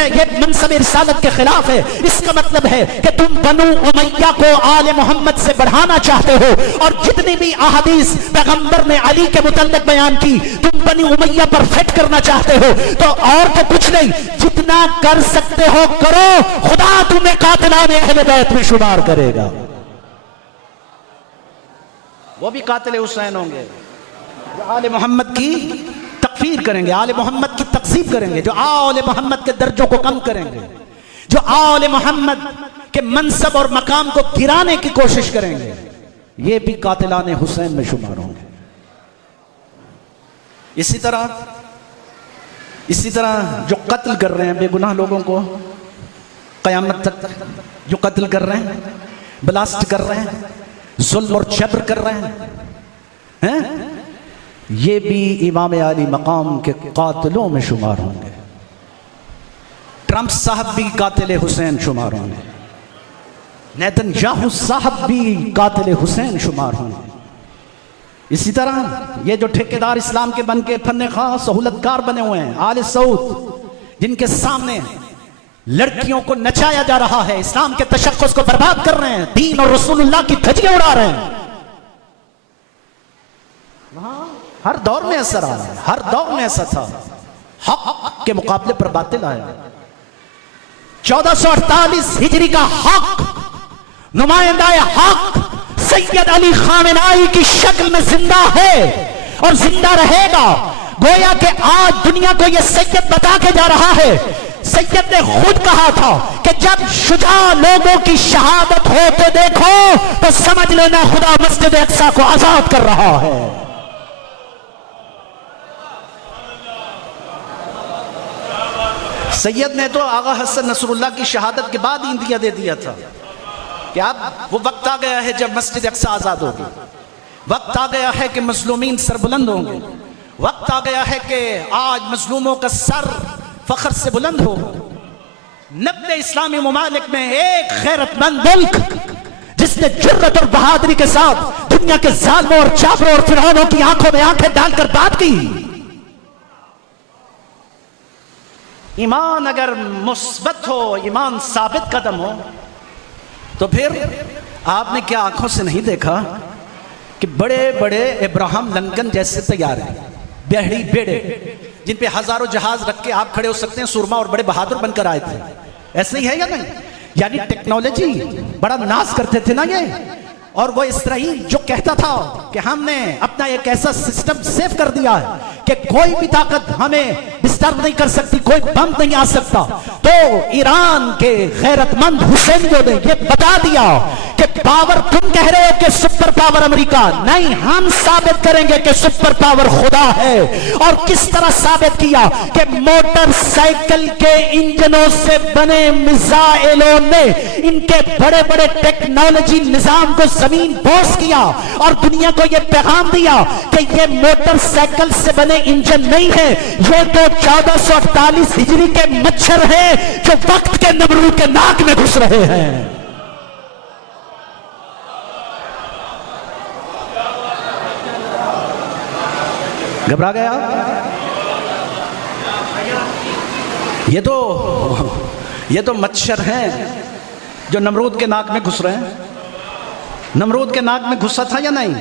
ये मनसब रिसालत के खिलाफ है। इसका मतलब है कि तुम बनु उमैया को आले मोहम्मद से बढ़ाना चाहते हो और जितनी भी अहादीस पैगंबर ने अली के मुतल्लिक बयान की तुम बनी उमैया पर फिट करना चाहते हो। तो और तो कुछ नहीं, जितना कर सकते हो करो, खुदा तुम्हें कातिलाने अहले बैत में शुमार करेगा। वो भी कातिल हुसैन होंगे जो आले मोहम्मद की तकफीर करेंगे, आले मोहम्मद की तकसीब करेंगे, जो आले मोहम्मद के दर्जों को कम करेंगे, जो आले मोहम्मद के मनसब और मकाम को गिराने की कोशिश करेंगे। ये भी कातिलाने हुसैन में शुमार होंगे। इसी तरह जो कत्ल कर रहे हैं बेगुनाह लोगों को, कयामत तक जो कत्ल कर रहे हैं, ब्लास्ट कर रहे हैं, जुल्म और जबर कर रहे हैं, ये भी इमाम आली मकाम के कातिलों में शुमार होंगे। ट्रंप साहब भी कातिल हुसैन शुमार होंगे, नेतन्याहू साहब भी कातिल हुसैन शुमार होंगे। इसी तरह ये जो ठेकेदार इस्लाम के बन के फन्ने खां सहूलतकार बने हुए हैं, आले सऊद, जिनके सामने लड़कियों को नचाया जा रहा है, इस्लाम के तशक्कुस को बर्बाद कर रहे हैं, दीन और रसूलुल्लाह की धज्जियां उड़ा रहे हैं, हर दौर में असर आ रहा है, हर दौर में ऐसा था। हक के मुकाबले पर बातिल आया। 1448 हिजरी का हक, नुमाइंदा हक सैयद अली खामेनाई की शक्ल में जिंदा है और जिंदा रहेगा। गोया कि आज दुनिया को यह सैयद बता के जा रहा है। सैयद ने खुद कहा था कि जब शुजा लोगों की शहादत हो तो देखो तो समझ लेना खुदा मस्जिद अक्सा को आजाद कर रहा है। सैयद ने तो आगा हसन नसरुल्लाह की शहादत के बाद इंदिया दे दिया था कि अब वो वक्त आ गया है जब मस्जिद अक्सा आजाद होगी, वक्त आ गया है कि मजलूमीन सरबुलंद होंगे, वक्त आ गया है कि आज मजलूमों का सर फख्र से बुलंद हो। 90 इस्लामी ममालिक में एक गैरतमंद मुल्क जिसने जुर्रत और बहादुरी के साथ दुनिया के जालिमों और जाफरों और फिरौनों की आंखों में आंखें डालकर बात की। ईमान अगर मुस्बत हो, ईमान साबित कदम हो, तो फिर आपने क्या आंखों से नहीं देखा कि बड़े बड़े इब्राहिम लिंकन जैसे तैयार हैं, बेहड़ी बेड़े जिन पे हजारों जहाज रख के आप खड़े हो सकते हैं, सुरमा और बड़े बहादुर बनकर आए थे। ऐसे ही है या नहीं? यानी टेक्नोलॉजी बड़ा नाज करते थे ना ये। और वो इसराइल जो कहता था कि हमने अपना एक ऐसा सिस्टम सेव कर दिया है कि कोई भी ताकत हमें डिस्टर्ब नहीं कर सकती, कोई बम नहीं आ सकता, तो ईरान के गैरतमंद हुसैनियों ने ये बता दिया कि पावर तुम कह रहे हो कि सुपर पावर अमेरिका नहीं, हम साबित करेंगे कि सुपर पावर खुदा है। और किस तरह साबित किया कि मोटरसाइकिल के इंजनों से बने मिसाइलों ने इनके बड़े बड़े टेक्नोलॉजी निजाम को जमीन बोस किया और दुनिया को यह पैगाम दिया कि यह मोटरसाइकिल से बने इंजन नहीं है, ये तो 1448 हिजरी के मच्छर हैं जो वक्त के नमरूद के नाक में घुस रहे हैं। घबरा गया? ये तो मच्छर हैं जो नमरूद के नाक में घुस रहे हैं। नमरूद के नाक में घुसा था या नहीं?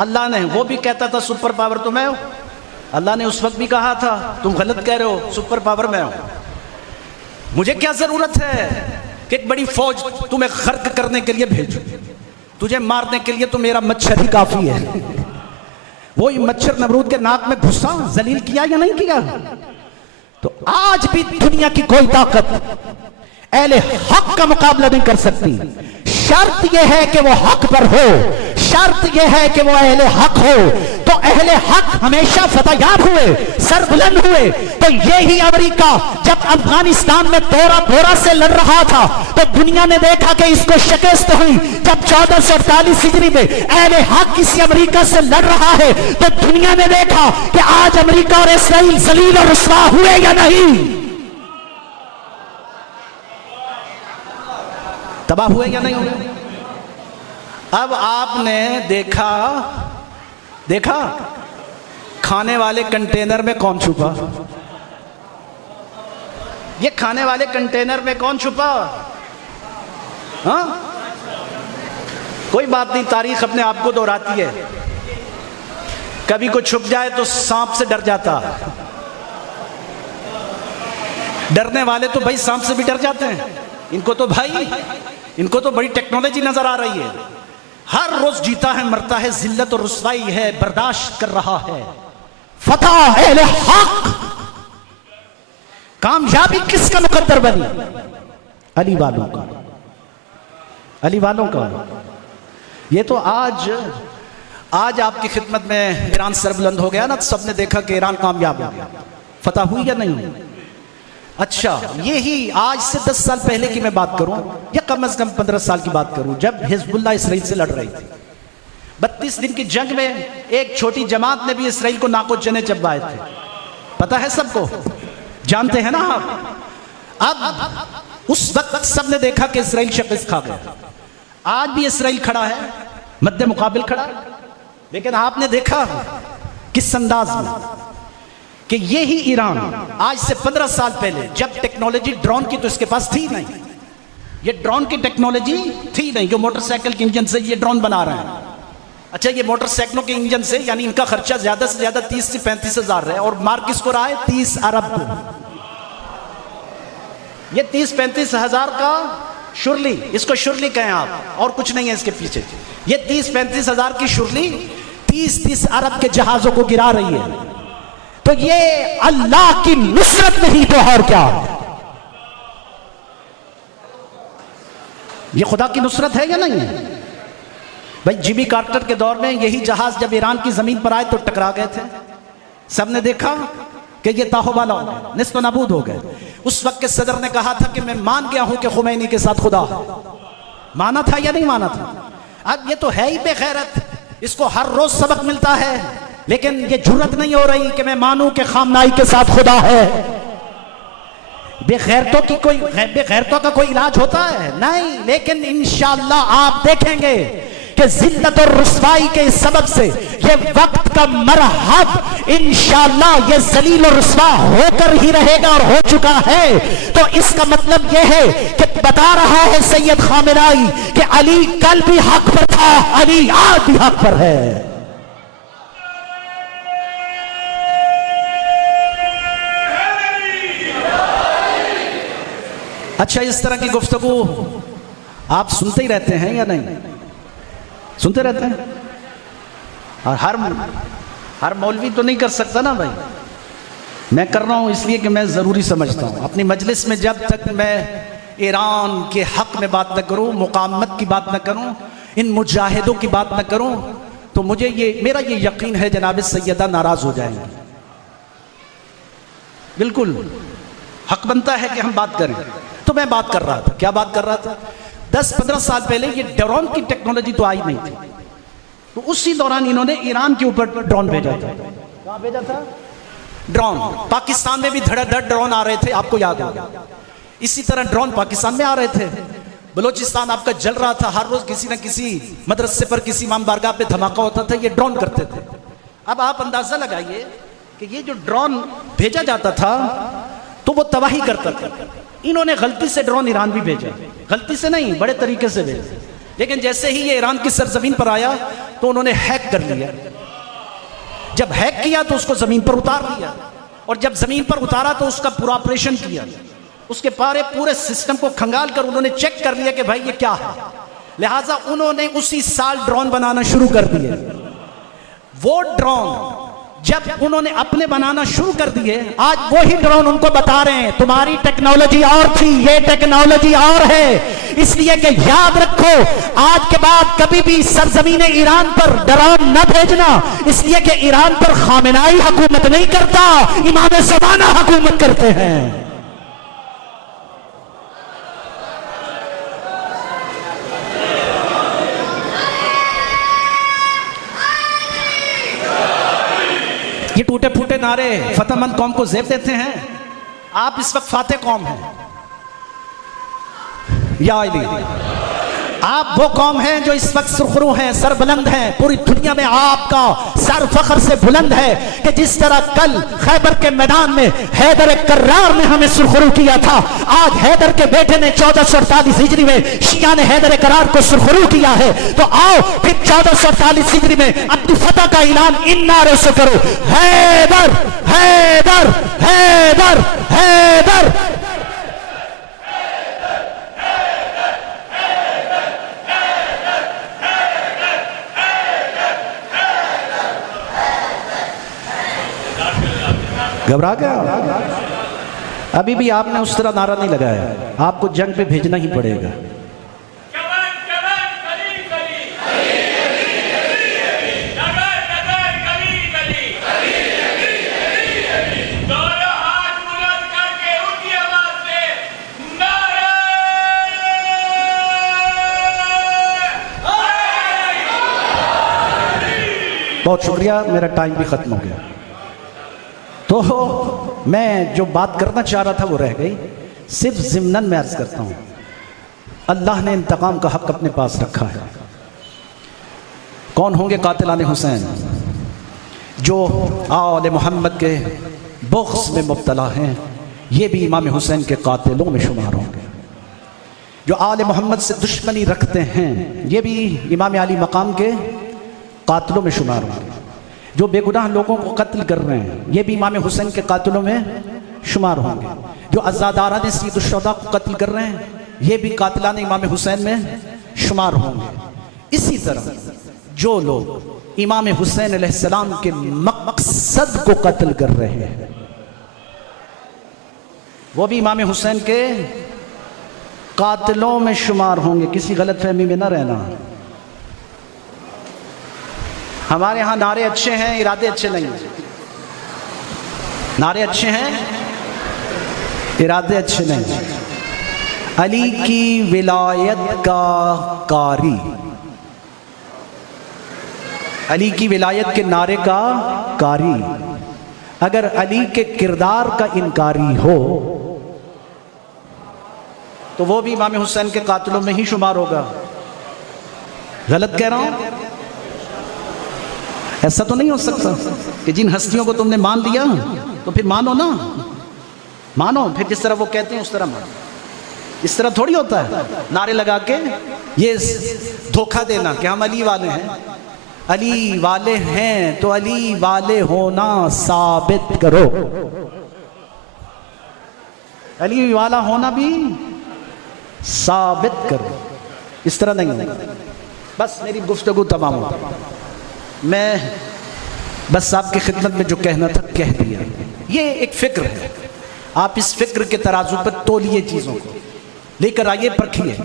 अल्लाह ने, वो भी कहता था सुपर पावर तो मैं हूं। अल्लाह ने उस वक्त भी कहा था तुम गलत कह रहे हो, सुपर पावर मैं हूं। मुझे क्या जरूरत है कि एक बड़ी फौज तुम्हें खर्क करने के लिए भेजूं, तुझे मारने के लिए तो मेरा मच्छर ही काफी है। वो मच्छर नमरूद के नाक में घुसा, जलील किया या नहीं किया? तो आज भी दुनिया की कोई ताकत अहले हक का मुकाबला नहीं कर सकती। शर्त यह है कि वो हक पर हो, शर्त यह है कि वो अहले हक हो। तो अहले हक हमेशा फतहयाब हुए, सरबुलंद हुए। तो यही अमेरिका जब अफगानिस्तान में तोरा बोरा से लड़ रहा था तो दुनिया ने देखा कि इसको शिकस्त हुई। जब 1448 हिजरी में अहले हक किसी अमेरिका से लड़ रहा है तो दुनिया ने देखा कि आज अमेरिका और इसराइल जलील और रुसवा हुए या नहीं, तबाह हुए या नहीं हुए। अब आपने देखा खाने वाले कंटेनर में कौन छुपा? ये खाने वाले कंटेनर में कौन छुपा? हाँ, कोई बात नहीं, तारीख अपने आप को दोहराती है। कभी कोई छुप जाए तो सांप से डर जाता। डरने वाले तो भाई सांप से भी डर जाते हैं। इनको तो बड़ी टेक्नोलॉजी नजर आ रही है। हर रोज जीता है, मरता है, जिल्लत और रुसवाई है, बर्दाश्त कर रहा है। फतह अहले हक। कामयाबी किसका मुकद्दर बनी? अली वालों का, अली वालों का। ये तो आज आपकी खिदमत में ईरान सरबुलंद हो गया ना, तो सबने देखा कि ईरान कामयाब हो गया। फतह हुई या नहीं हुई? अच्छा, ये ही आज से 10 साल पहले की मैं बात करूं या कम से कम 15 साल की बात करूं, जब हिजबुल्लाह इसराइल से लड़ रही थी, 32 दिन की जंग में एक छोटी जमात ने भी इसराइल को नाको चने चबवाए थे। पता है सबको, जानते हैं ना आप। अब उस वक्त सबने देखा कि इसराइल शिकस्त खा गया। आज भी इसराइल खड़ा है, मद्दे मुकाबिल खड़ा, लेकिन आपने देखा किस अंदाज में कि ये ही ईरान आज से 15 साल पहले जब टेक्नोलॉजी ड्रोन की तो इसके पास थी नहीं, ये ड्रोन की टेक्नोलॉजी थी नहीं, जो मोटरसाइकिल के इंजन से ये ड्रोन बना रहे हैं। अच्छा, ये मोटरसाइकिलों के इंजन से, यानी इनका खर्चा ज्यादा से ज्यादा 30 से 35 हजार है, और मार किसको रहा है? 30 अरब को। ये 30-35 हजार का शुरली, इसको शुरली कहें आप, और कुछ नहीं है इसके पीछे। ये 30-35 हजार की शुरली 30-30 अरब के जहाजों को गिरा रही है। तो ये अल्लाह की नुसरत नहीं तो और क्या? ये खुदा की नुसरत है या नहीं है? भाई, जिमी कार्टर के दौर में यही जहाज जब ईरान की जमीन पर आए तो टकरा गए थे। सबने देखा कि ये ताहोबाला हो गए, निस्फ नबूद हो गए। उस वक्त के सदर ने कहा था कि मैं मान गया हूं कि खुमैनी के साथ खुदा है। माना था या नहीं माना था? अब ये तो है ही बेगैरत, इसको हर रोज सबक मिलता है, लेकिन ये जुर्रत नहीं हो रही कि मैं मानूं कि खामनाई के साथ खुदा है। बेगैरतों का कोई इलाज होता है? नहीं, लेकिन इंशाअल्लाह आप देखेंगे कि जिल्लत और रुसवाई के सबब से ये वक्त का मरहब इंशाअल्लाह ये जलील और रुसवा होकर ही रहेगा और हो चुका है। तो इसका मतलब यह है कि बता रहा है सैयद खामेनाई कि अली कल भी हक पर था, अली आज भी हक पर है। अच्छा, इस तरह की गुफ्तगू आप सुनते ही रहते हैं या नहीं? सुनते रहते हैं। और हर मौलवी तो नहीं कर सकता ना भाई। मैं कर रहा हूं इसलिए कि मैं जरूरी समझता हूं अपनी मजलिस में जब तक मैं ईरान के हक में बात न करूं, मुकावमत की बात न करूं, इन मुजाहिदों की बात न करूं, तो मेरा ये यकीन है जनाब सैयदा नाराज हो जाएंगे। बिल्कुल हक बनता है कि हम बात करें। तो मैं बात कर रहा था, क्या बात कर रहा था? 10-15 साल पहले ये ड्रोन की टेक्नोलॉजी तो आई नहीं थी, तो उसी दौरान इन्होंने ईरान के ऊपर ड्रोन भेजा था। कहां भेजा था? ड्रोन। पाकिस्तान में भी धड़ाधड़ ड्रोन आ रहे थे, आपको याद होगा। इसी तरह ड्रोन पाकिस्तान में आ रहे थे। बलोचिस्तान आपका जल रहा था, हर रोज किसी न किसी मदरसे पर, किसी इमाम बारगाह पे धमाका होता था, ये ड्रोन करते थे। अब आप अंदाजा लगाइए कि ये जो ड्रोन भेजा जाता था तो वो तबाही करता था। इन्होंने गलती से ड्रोन ईरान भी भेजा, गलती से नहीं, बड़े तरीके से भेजा, लेकिन जैसे ही ये ईरान की सरजमीन पर आया तो उन्होंने हैक कर लिया। जब हैक किया तो उसको जमीन पर उतार लिया, और जब जमीन पर उतारा तो उसका पूरा ऑपरेशन किया, उसके पूरे सिस्टम को खंगाल कर उन्होंने चेक कर लिया कि भाई ये क्या है। लिहाजा उन्होंने उसी साल ड्रोन बनाना शुरू कर दिए। वो ड्रोन जब उन्होंने अपने बनाना शुरू कर दिए, आज वही ड्रोन उनको बता रहे हैं तुम्हारी टेक्नोलॉजी और थी, ये टेक्नोलॉजी और है। इसलिए कि याद रखो, आज के बाद कभी भी सरजमीन ईरान पर ड्रोन न भेजना, इसलिए कि ईरान पर खामेनाई हुकूमत नहीं करता, इमाम ज़माना हुकूमत करते हैं। ये टूटे फूटे नारे फतेहमंद कौम को ज़ेब देते हैं। आप इस वक्त फातेह कौम हैं या अली? आप वो कौम हैं जो इस वक्त सुरखरू हैं, सरबुलंद हैं। पूरी दुनिया में आपका सर फख्र से बुलंद है कि जिस तरह कल खैबर के मैदान में हैदर कर्रार ने हमें सुरखरू किया था, आज हैदर के बेटे ने 1448 हिजरी में शिया ने हैदर कर्रार को सुरखरू किया है। तो आओ फिर 1448 हिजरी में अपनी फतह का ऐलान इन नारे से करो, हैदर हैदर हैदर हैदर। घबरा गया? अभी भी आपने उस तरह नारा नहीं लगाया, आपको जंग पे भेजना ही पड़ेगा। बहुत शुक्रिया, मेरा टाइम भी ख़त्म हो गया। तो मैं जो बात करना चाह रहा था वो रह गई। सिर्फ ज़िम्नन में अर्ज़ करता हूँ, अल्लाह ने इंतकाम का हक़ अपने पास रखा है। कौन होंगे कातिलान हुसैन? जो आले मोहम्मद के बुग़्ज़ में मुब्तला हैं, ये भी इमाम हुसैन के कातिलों में शुमार होंगे। जो आले मोहम्मद से दुश्मनी रखते हैं, ये भी इमाम अली मकाम के कातिलों में शुमार होंगे। जो बेगुनाह लोगों को कत्ल कर रहे हैं, ये भी इमाम हुसैन के कातिलों में शुमार होंगे। जो अज़ादारान सय्यदुश्शुहदा को कत्ल कर रहे हैं, ये भी कातिलान इमाम हुसैन में शुमार होंगे। इसी तरह जो लोग इमाम हुसैन अलैहिस्सलाम के मकसद को कत्ल कर रहे हैं, वो भी इमाम हुसैन के कातिलों में शुमार होंगे। किसी गलत फहमी में ना रहना। हमारे यहाँ नारे अच्छे हैं, इरादे अच्छे नहीं हैं। नारे अच्छे हैं, इरादे अच्छे नहीं हैं। अली की विलायत का कारी, अली की विलायत के नारे का कारी अगर अली के किरदार का इनकारी हो तो वो भी इमाम हुसैन के कातिलों में ही शुमार होगा। गलत कह रहा हूं? ऐसा तो नहीं हो सकता कि जिन हस्तियों को तुमने मान लिया तो फिर मानो ना, मानो फिर जिस तरह वो कहते हैं उस तरह मानो। इस तरह थोड़ी होता है नारे लगा के ये धोखा देना कि हम अली वाले हैं। अली वाले हैं तो अली वाले होना साबित करो। अली वाला होना भी साबित करो। इस तरह नहीं। बस मेरी गुफ्तगू तमाम हो। मैं बस आपकी खिदमत में जो कहना था कह दिया। ये एक फिक्र है, आप इस फिक्र के तराजू पर तोलिए, चीज़ों को लेकर आइए, परखिए।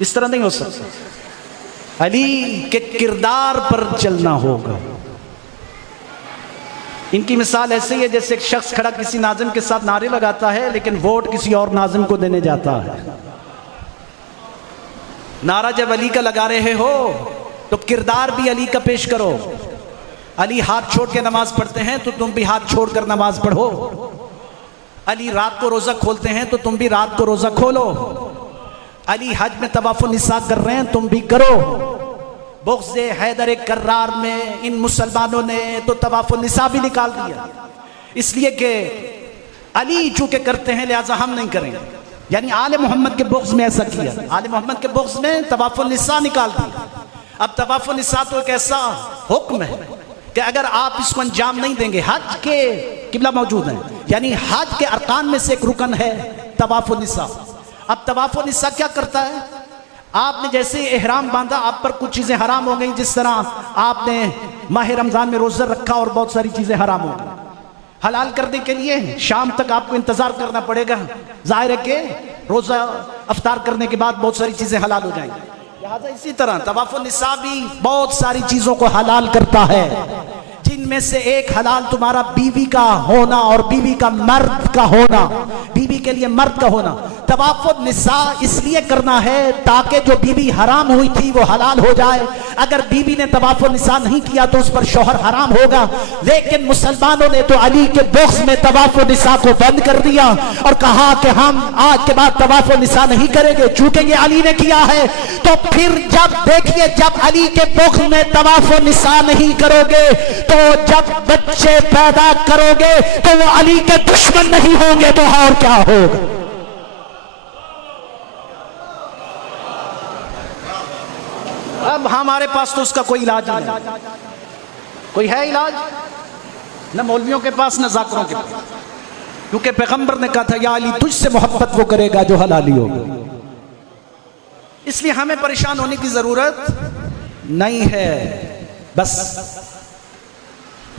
इस तरह नहीं हो सकता। अली के किरदार पर चलना होगा। इनकी मिसाल ऐसे ही है जैसे एक शख्स खड़ा किसी नाज़िम के साथ नारे लगाता है लेकिन वोट किसी और नाज़िम को देने जाता है। नारा जब अली का लगा रहे हो तो किरदार भी अली का पेश करो। अली हाथ छोड़ के नमाज पढ़ते हैं तो तुम भी हाथ छोड़कर नमाज पढ़ो। अली रात को रोजा खोलते हैं तो तुम भी रात को रोजा खोलो। अली हज में तवाफ़ुन निसा कर रहे हैं, तुम भी करो। बुग़्ज़े हैदर कर्रार में इन मुसलमानों ने तो तवाफ़ुन निसा भी निकाल दिया, इसलिए कि अली चूंकि करते हैं लिहाजा हम नहीं करेंगे। यानी आले मोहम्मद के बुग़्ज़ में ऐसा किया, आले मोहम्मद के बुग़्ज़ में तवाफ़ुन निसा निकाल दिया। अब तवाफ़ुन निसा तो एक ऐसा हुक्म है कि अगर आप इसको अंजाम नहीं देंगे, हज के किबला मौजूद है, यानी हज के अरकान में से एक रुकन है तवाफ़ुन निसा। अब तवाफ़ुन निसा क्या करता है? आपने जैसे एहराम बांधा, आप पर कुछ चीज़ें हराम हो गई। जिस तरह आपने माह रमज़ान में रोज़ा रखा और बहुत सारी चीज़ें हराम हो गई, हलाल करने के लिए शाम तक आपको इंतज़ार करना पड़ेगा। ज़ाहिर है कि रोज़ा अफ्तार करने के बाद बहुत सारी चीज़ें हलाल हो जाएंगी। लिहाजा इसी तरह तवाफ़ुन निसा भी बहुत सारी चीज़ों को हलाल करता है, जिनमें से एक हलाल तुम्हारा बीवी का होना और बीवी का मर्द का होना, बीवी के लिए मर्द का होना। तवाफ़ुन निसा इसलिए करना है ताकि जो बीवी हराम हुई थी वो हलाल हो जाए। अगर बीवी ने तवाफ़ुन निसा नहीं किया तो उस पर शौहर हराम होगा। लेकिन मुसलमानों ने तो अली के बुग़्ज़ में तवाफ़ुन निसा को बंद कर दिया और कहा कि हम आज के बाद तवाफ़ुन निसा नहीं करेंगे। चूंकि ये अली ने किया है तो फिर जब देखिए, जब अली के बुग़्ज़ में तवाफ़ुन निसा नहीं करोगे तो जब बच्चे पैदा करोगे तो वो अली के दुश्मन नहीं होंगे तो और क्या होगा? अब हमारे पास तो उसका कोई इलाज नहीं। कोई है इलाज? न मौलवियों के पास न जाकिरों के पास, क्योंकि पैगंबर ने कहा था या अली तुझसे मोहब्बत वो करेगा जो हलाली होगा। इसलिए हमें परेशान होने की जरूरत नहीं है। बस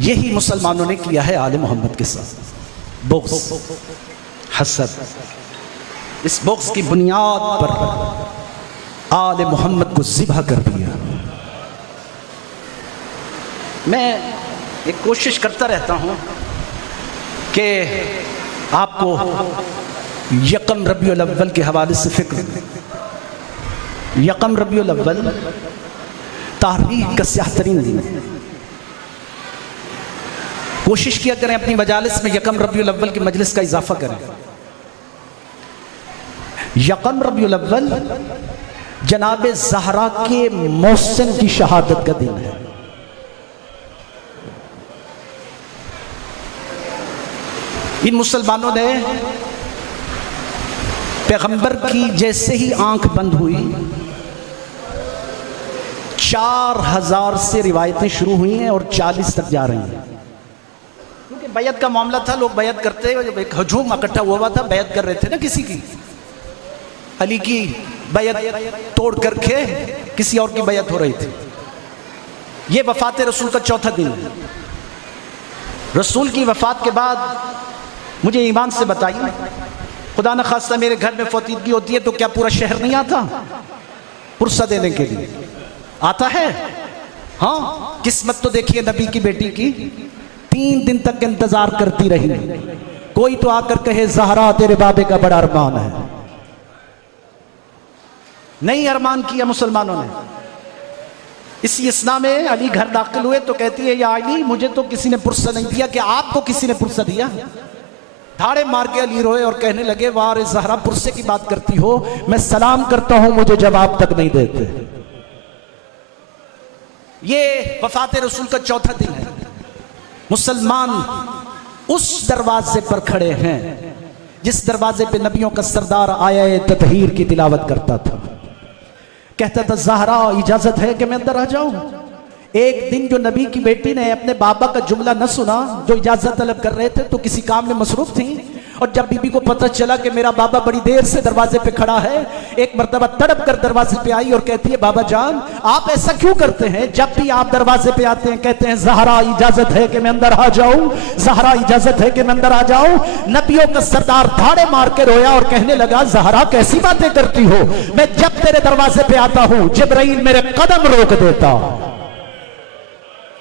यही मुसलमानों ने किया है आले मोहम्मद के साथ, बुग़्ज़, हसद। इस बुग़्ज़ की बुनियाद पर आले मोहम्मद को ज़िबह कर दिया। मैं एक कोशिश करता रहता हूँ कि आपको यकम रबीउल अव्वल के हवाले से फिक्र। यकम रबीउल अव्वल तारीख़ का स्याह तरीन दिन है। कोशिश किया करें अपनी मजालिस में यकम रबीउल अव्वल की मजलिस का इजाफा करें। यकम रबीउल अव्वल जनाब ज़हरा के मोहसिन की शहादत का दिन है। इन मुसलमानों ने पैगंबर की जैसे ही आंख बंद हुई 4000 से रिवायतें शुरू हुई हैं और 40 तक जा रही हैं। क्योंकि बैत का मामला था, लोग बैत करते, एक हजूम इकट्ठा हुआ था, बैत कर रहे थे ना किसी की, अली की बैत तोड़ करके किसी और की बैत हो रही थी। ये वफात रसूल का चौथा दिन है। रसूल की वफात के बाद मुझे ईमान से बताइए, खुदा न खास्ता मेरे घर में फौतीदगी होती है तो क्या पूरा शहर नहीं आता पुरसा देने के लिए? आता है। हाँ, किस्मत तो देखिए नबी की बेटी की, 3 दिन तक इंतजार करती रही, कोई तो आकर कहे ज़हरा तेरे बाबे का बड़ा अरमान है। नहीं अरमान किया मुसलमानों ने। इसी इस्ना में अली घर दाखिल हुए तो कहती है या अली, मुझे तो किसी ने पुरसा नहीं दिया, कि आपको किसी ने पुरसा दिया? धाड़े मार के अली रोए और कहने लगे वाह रे ज़हरा, पुरसे की बात करती हो, मैं सलाम करता हूं मुझे जवाब तक नहीं देते। ये वफात रसूल का चौथा दिन है। मुसलमान उस दरवाजे पर खड़े हैं जिस दरवाजे पे नबियों का सरदार आया ततहीर की तिलावत करता था। कहता था ज़हरा इजाजत है कि मैं अंदर आ जाऊं? एक दिन जो नबी की बेटी ने अपने बाबा का जुमला न सुना, जो इजाजत तलब कर रहे थे तो किसी काम में मसरूफ थी, और जब बीबी को पता चला कि मेरा बाबा बड़ी देर से दरवाजे पे खड़ा है, एक मर्तबा तड़प कर दरवाजे पे आई और कहती है बाबा जान आप ऐसा क्यों करते हैं? जब भी आप दरवाजे पे आते हैं कहते हैं ज़हरा इजाजत है कि मैं अंदर आ जाऊं, ज़हरा इजाजत है कि मैं अंदर आ जाऊं। नबियों का सरदार धाड़े मार के रोया और कहने लगा ज़हरा कैसी बातें करती हो, मैं जब तेरे दरवाजे पे आता हूं जिब्राइल मेरे कदम रोक देता।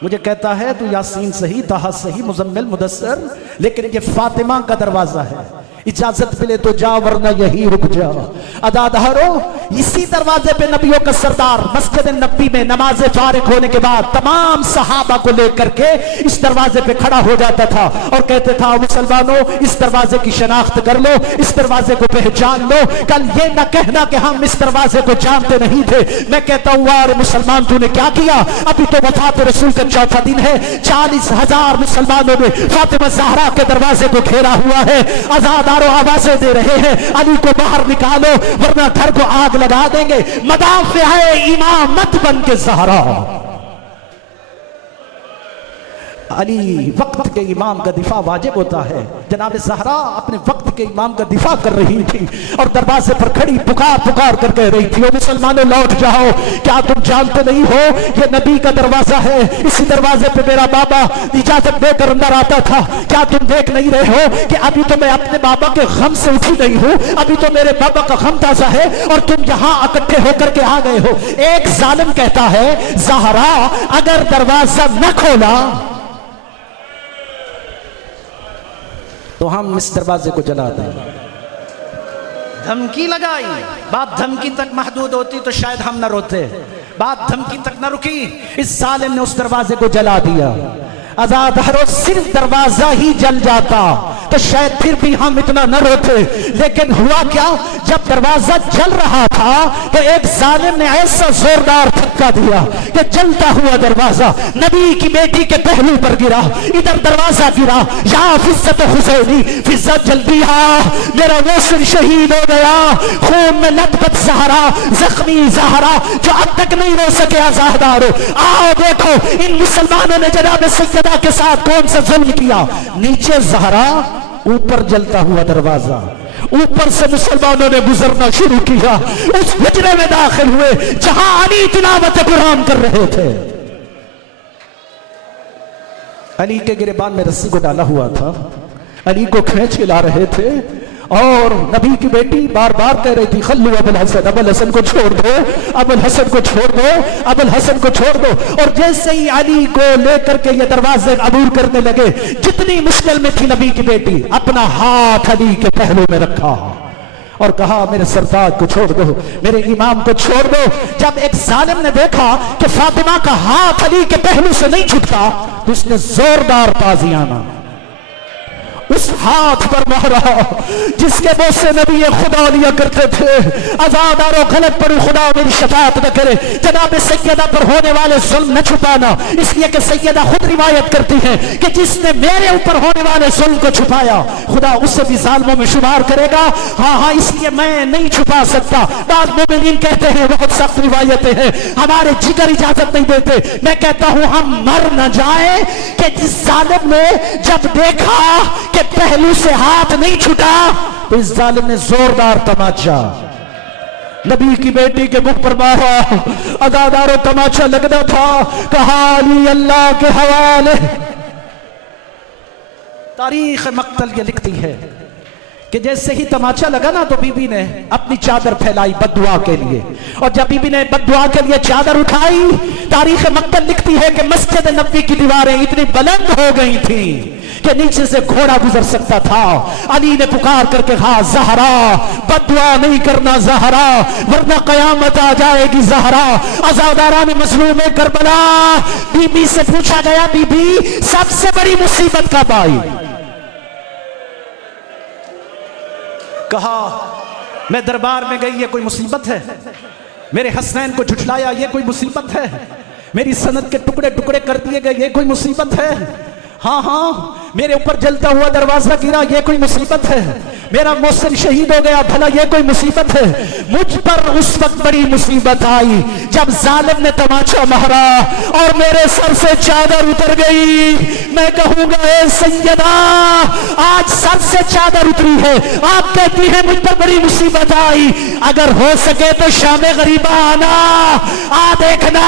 मुझे कहता है तू यासीन सही, ताहा सही, मुजम्मिल, मुदस्सर, लेकिन ये फातिमा का दरवाजा है, इजाजत मिले तो जा वरना यही रुक जा। अदादारो इसी दरवाजे पे नबियों का सरदार मस्जिद नबी में नमाज फारिग होने के बाद तमाम सहाबा को लेकर के इस दरवाजे पे खड़ा हो जाता था और कहते था मुसलमानों इस दरवाजे की शनाख्त कर लो, इस दरवाजे को पहचान लो, कल ये ना कहना कि हम इस दरवाजे को जानते नहीं थे। मैं कहता हूँ अरे मुसलमान तूने क्या किया? अभी तो वफात रसूल का चौथा दिन है, 40,000 मुसलमानों ने फातिमा ज़हरा के दरवाजे को घेरा हुआ है, आजादारों आवाजें दे रहे हैं अली को बाहर निकालो वरना घर को आग लगा देंगे। मदाफ़े है इमामत बन के ज़हरा। अली वक्त के इमाम का दिफा वाजिब होता है। जनाब ज़हरा अपने वक्त के इमाम का दिफा कर रही थी और दरवाजे पर खड़ी पुकार पुकार कर कह रही थी ओ मुसलमानों लौट जाओ, क्या तुम जानते नहीं हो ये नबी का दरवाजा है, इसी दरवाजे पे मेरा बाबा इजाजत देकर अंदर आता था। क्या तुम देख नहीं रहे हो कि अभी तो मैं अपने बाबा के गम से उठी नहीं हूं, अभी तो मेरे बाबा का गम ताजा है और तुम यहां इकट्ठे होकर के आ गए हो। एक जालिम कहता है ज़हरा अगर दरवाजा न खोला तो हम इस दरवाजे को जला दें। धमकी लगाई, बात धमकी तक महदूद होती तो शायद हम न रोते, बात धमकी तक न रुकी, इस जालिम ने उस दरवाजे को जला दिया। आजादारों सिर्फ दरवाजा ही जल जाता तो शायद फिर भी हम इतना न रोते, लेकिन हुआ क्या जब दरवाजा जल रहा था तो एक जालिम ने ऐसा जोरदार धक्का दिया कि जलता हुआ दरवाजा नबी की बेटी के पहलू पर गिरा, इधर दरवाजा गिरा, या फिज्जत हुसैनी फिज्जत जल्दी आ, मेरा रोशन शहीद हो गया, खून में लथपथ ज़हरा, जख्मी ज़हरा जो अब तक नहीं रो सके। आजादारों आओ देखो इन मुसलमानों ने जनाब सैयदा के साथ कौन सा जुल्म किया। नीचे ज़हरा, ऊपर जलता हुआ दरवाजा, ऊपर से मुसलमानों ने गुजरना शुरू किया, उस हिजरे में दाखिल हुए जहां अली तिलावत कुरान कर रहे थे। अली के गिरबान में रस्सी को डाला हुआ था, अली को खींच के ला रहे थे और नबी की बेटी बार बार कह रही थी खल्लू अबुल हसन, अबुल हसन को छोड़ दो, अबुल हसन को छोड़ दो, अबुल हसन को छोड़ दो। और जैसे ही अली को लेकर के ये दरवाजे अबूर करने लगे, जितनी मुश्किल में थी नबी की बेटी, अपना हाथ अली के पहलू में रखा और कहा मेरे सरताज को छोड़ दो, मेरे इमाम को छोड़ दो। जब एक जालिम ने देखा कि फातिमा का हाथ अली के पहलू से नहीं छूटता तो उसने जोरदार ताजियाना उस हाथ पर मारा जिसके मुंह से नबी ये खुदा लिया करते थे। आजादारो गलत पड़ू, खुदा मेरी शफाअत न करे। जनाब सैयदा पर होने वाले जुल्म न छुपाना, इसलिए कि सैयदा खुद रिवायत करती है कि जिसने मेरे ऊपर होने वाले जुल्म को छुपाया खुदा उससे भी जालिमों में शुमार करेगा। हाँ हाँ, इसलिए मैं नहीं छुपा सकता। बाद मोमिनीन कहते हैं, बहुत सख्त रिवायतें हैं, हमारे जिगर इजाजत नहीं देते। मैं कहता हूं हम मर न जाए कि जिस जालिम ने जब देखा कि पहलू से हाथ नहीं छूटा तो इस जालिम ने जोरदार तमाचा नबी की बेटी के मुख पर मारा। अदादारो तमाचा लगना था, कहा अली अल्लाह के हवाले। तारीख मक्तल ये लिखती है कि जैसे ही तमाचा लगा ना तो बीबी ने अपनी चादर फैलाई बद्दुआ के लिए, और जब बीबी ने बद्दुआ के लिए चादर उठाई, तारीख मक्तल लिखती है कि मस्जिद नबी की दीवारें इतनी बुलंद हो गई थी कि नीचे से घोड़ा गुजर सकता था। अली ने पुकार करके कहा, ज़हरा बद्दुआ नहीं करना ज़हरा, वरना कयामत आ जाएगी ज़हरा। अज़ादारा ने मज़लूम करबला बीबी से पूछा गया, बीबी सबसे बड़ी मुसीबत कब आई? कहा, मैं दरबार में गई, ये कोई मुसीबत है? मेरे हसनैन को झुठलाया, ये कोई मुसीबत है? मेरी सनद के टुकड़े टुकड़े कर दिए गए, ये कोई मुसीबत है? हाँ हाँ, मेरे ऊपर जलता हुआ दरवाजा गिरा, ये कोई मुसीबत है? मेरा मोहसिन शहीद हो गया, भला ये कोई मुसीबत है? मुझ पर उस वक्त बड़ी मुसीबत आई जब जालिम ने तमाचा मारा और मेरे सर से चादर उतर गई। मैं कहूंगा, ए सैयदा, आज सर से चादर उतरी है, आप कहती हैं मुझ पर बड़ी मुसीबत आई। अगर हो सके तो शामे गरीबा आना, आ देखना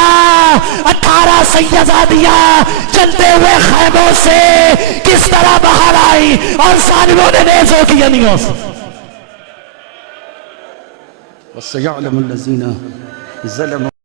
18 सैयदादियां चलते हुए खैमों से किस तरह बाहर आई और सालिमों ने नेज़ों की अनियों से। वसयअलमुल्लज़ीना ज़लमू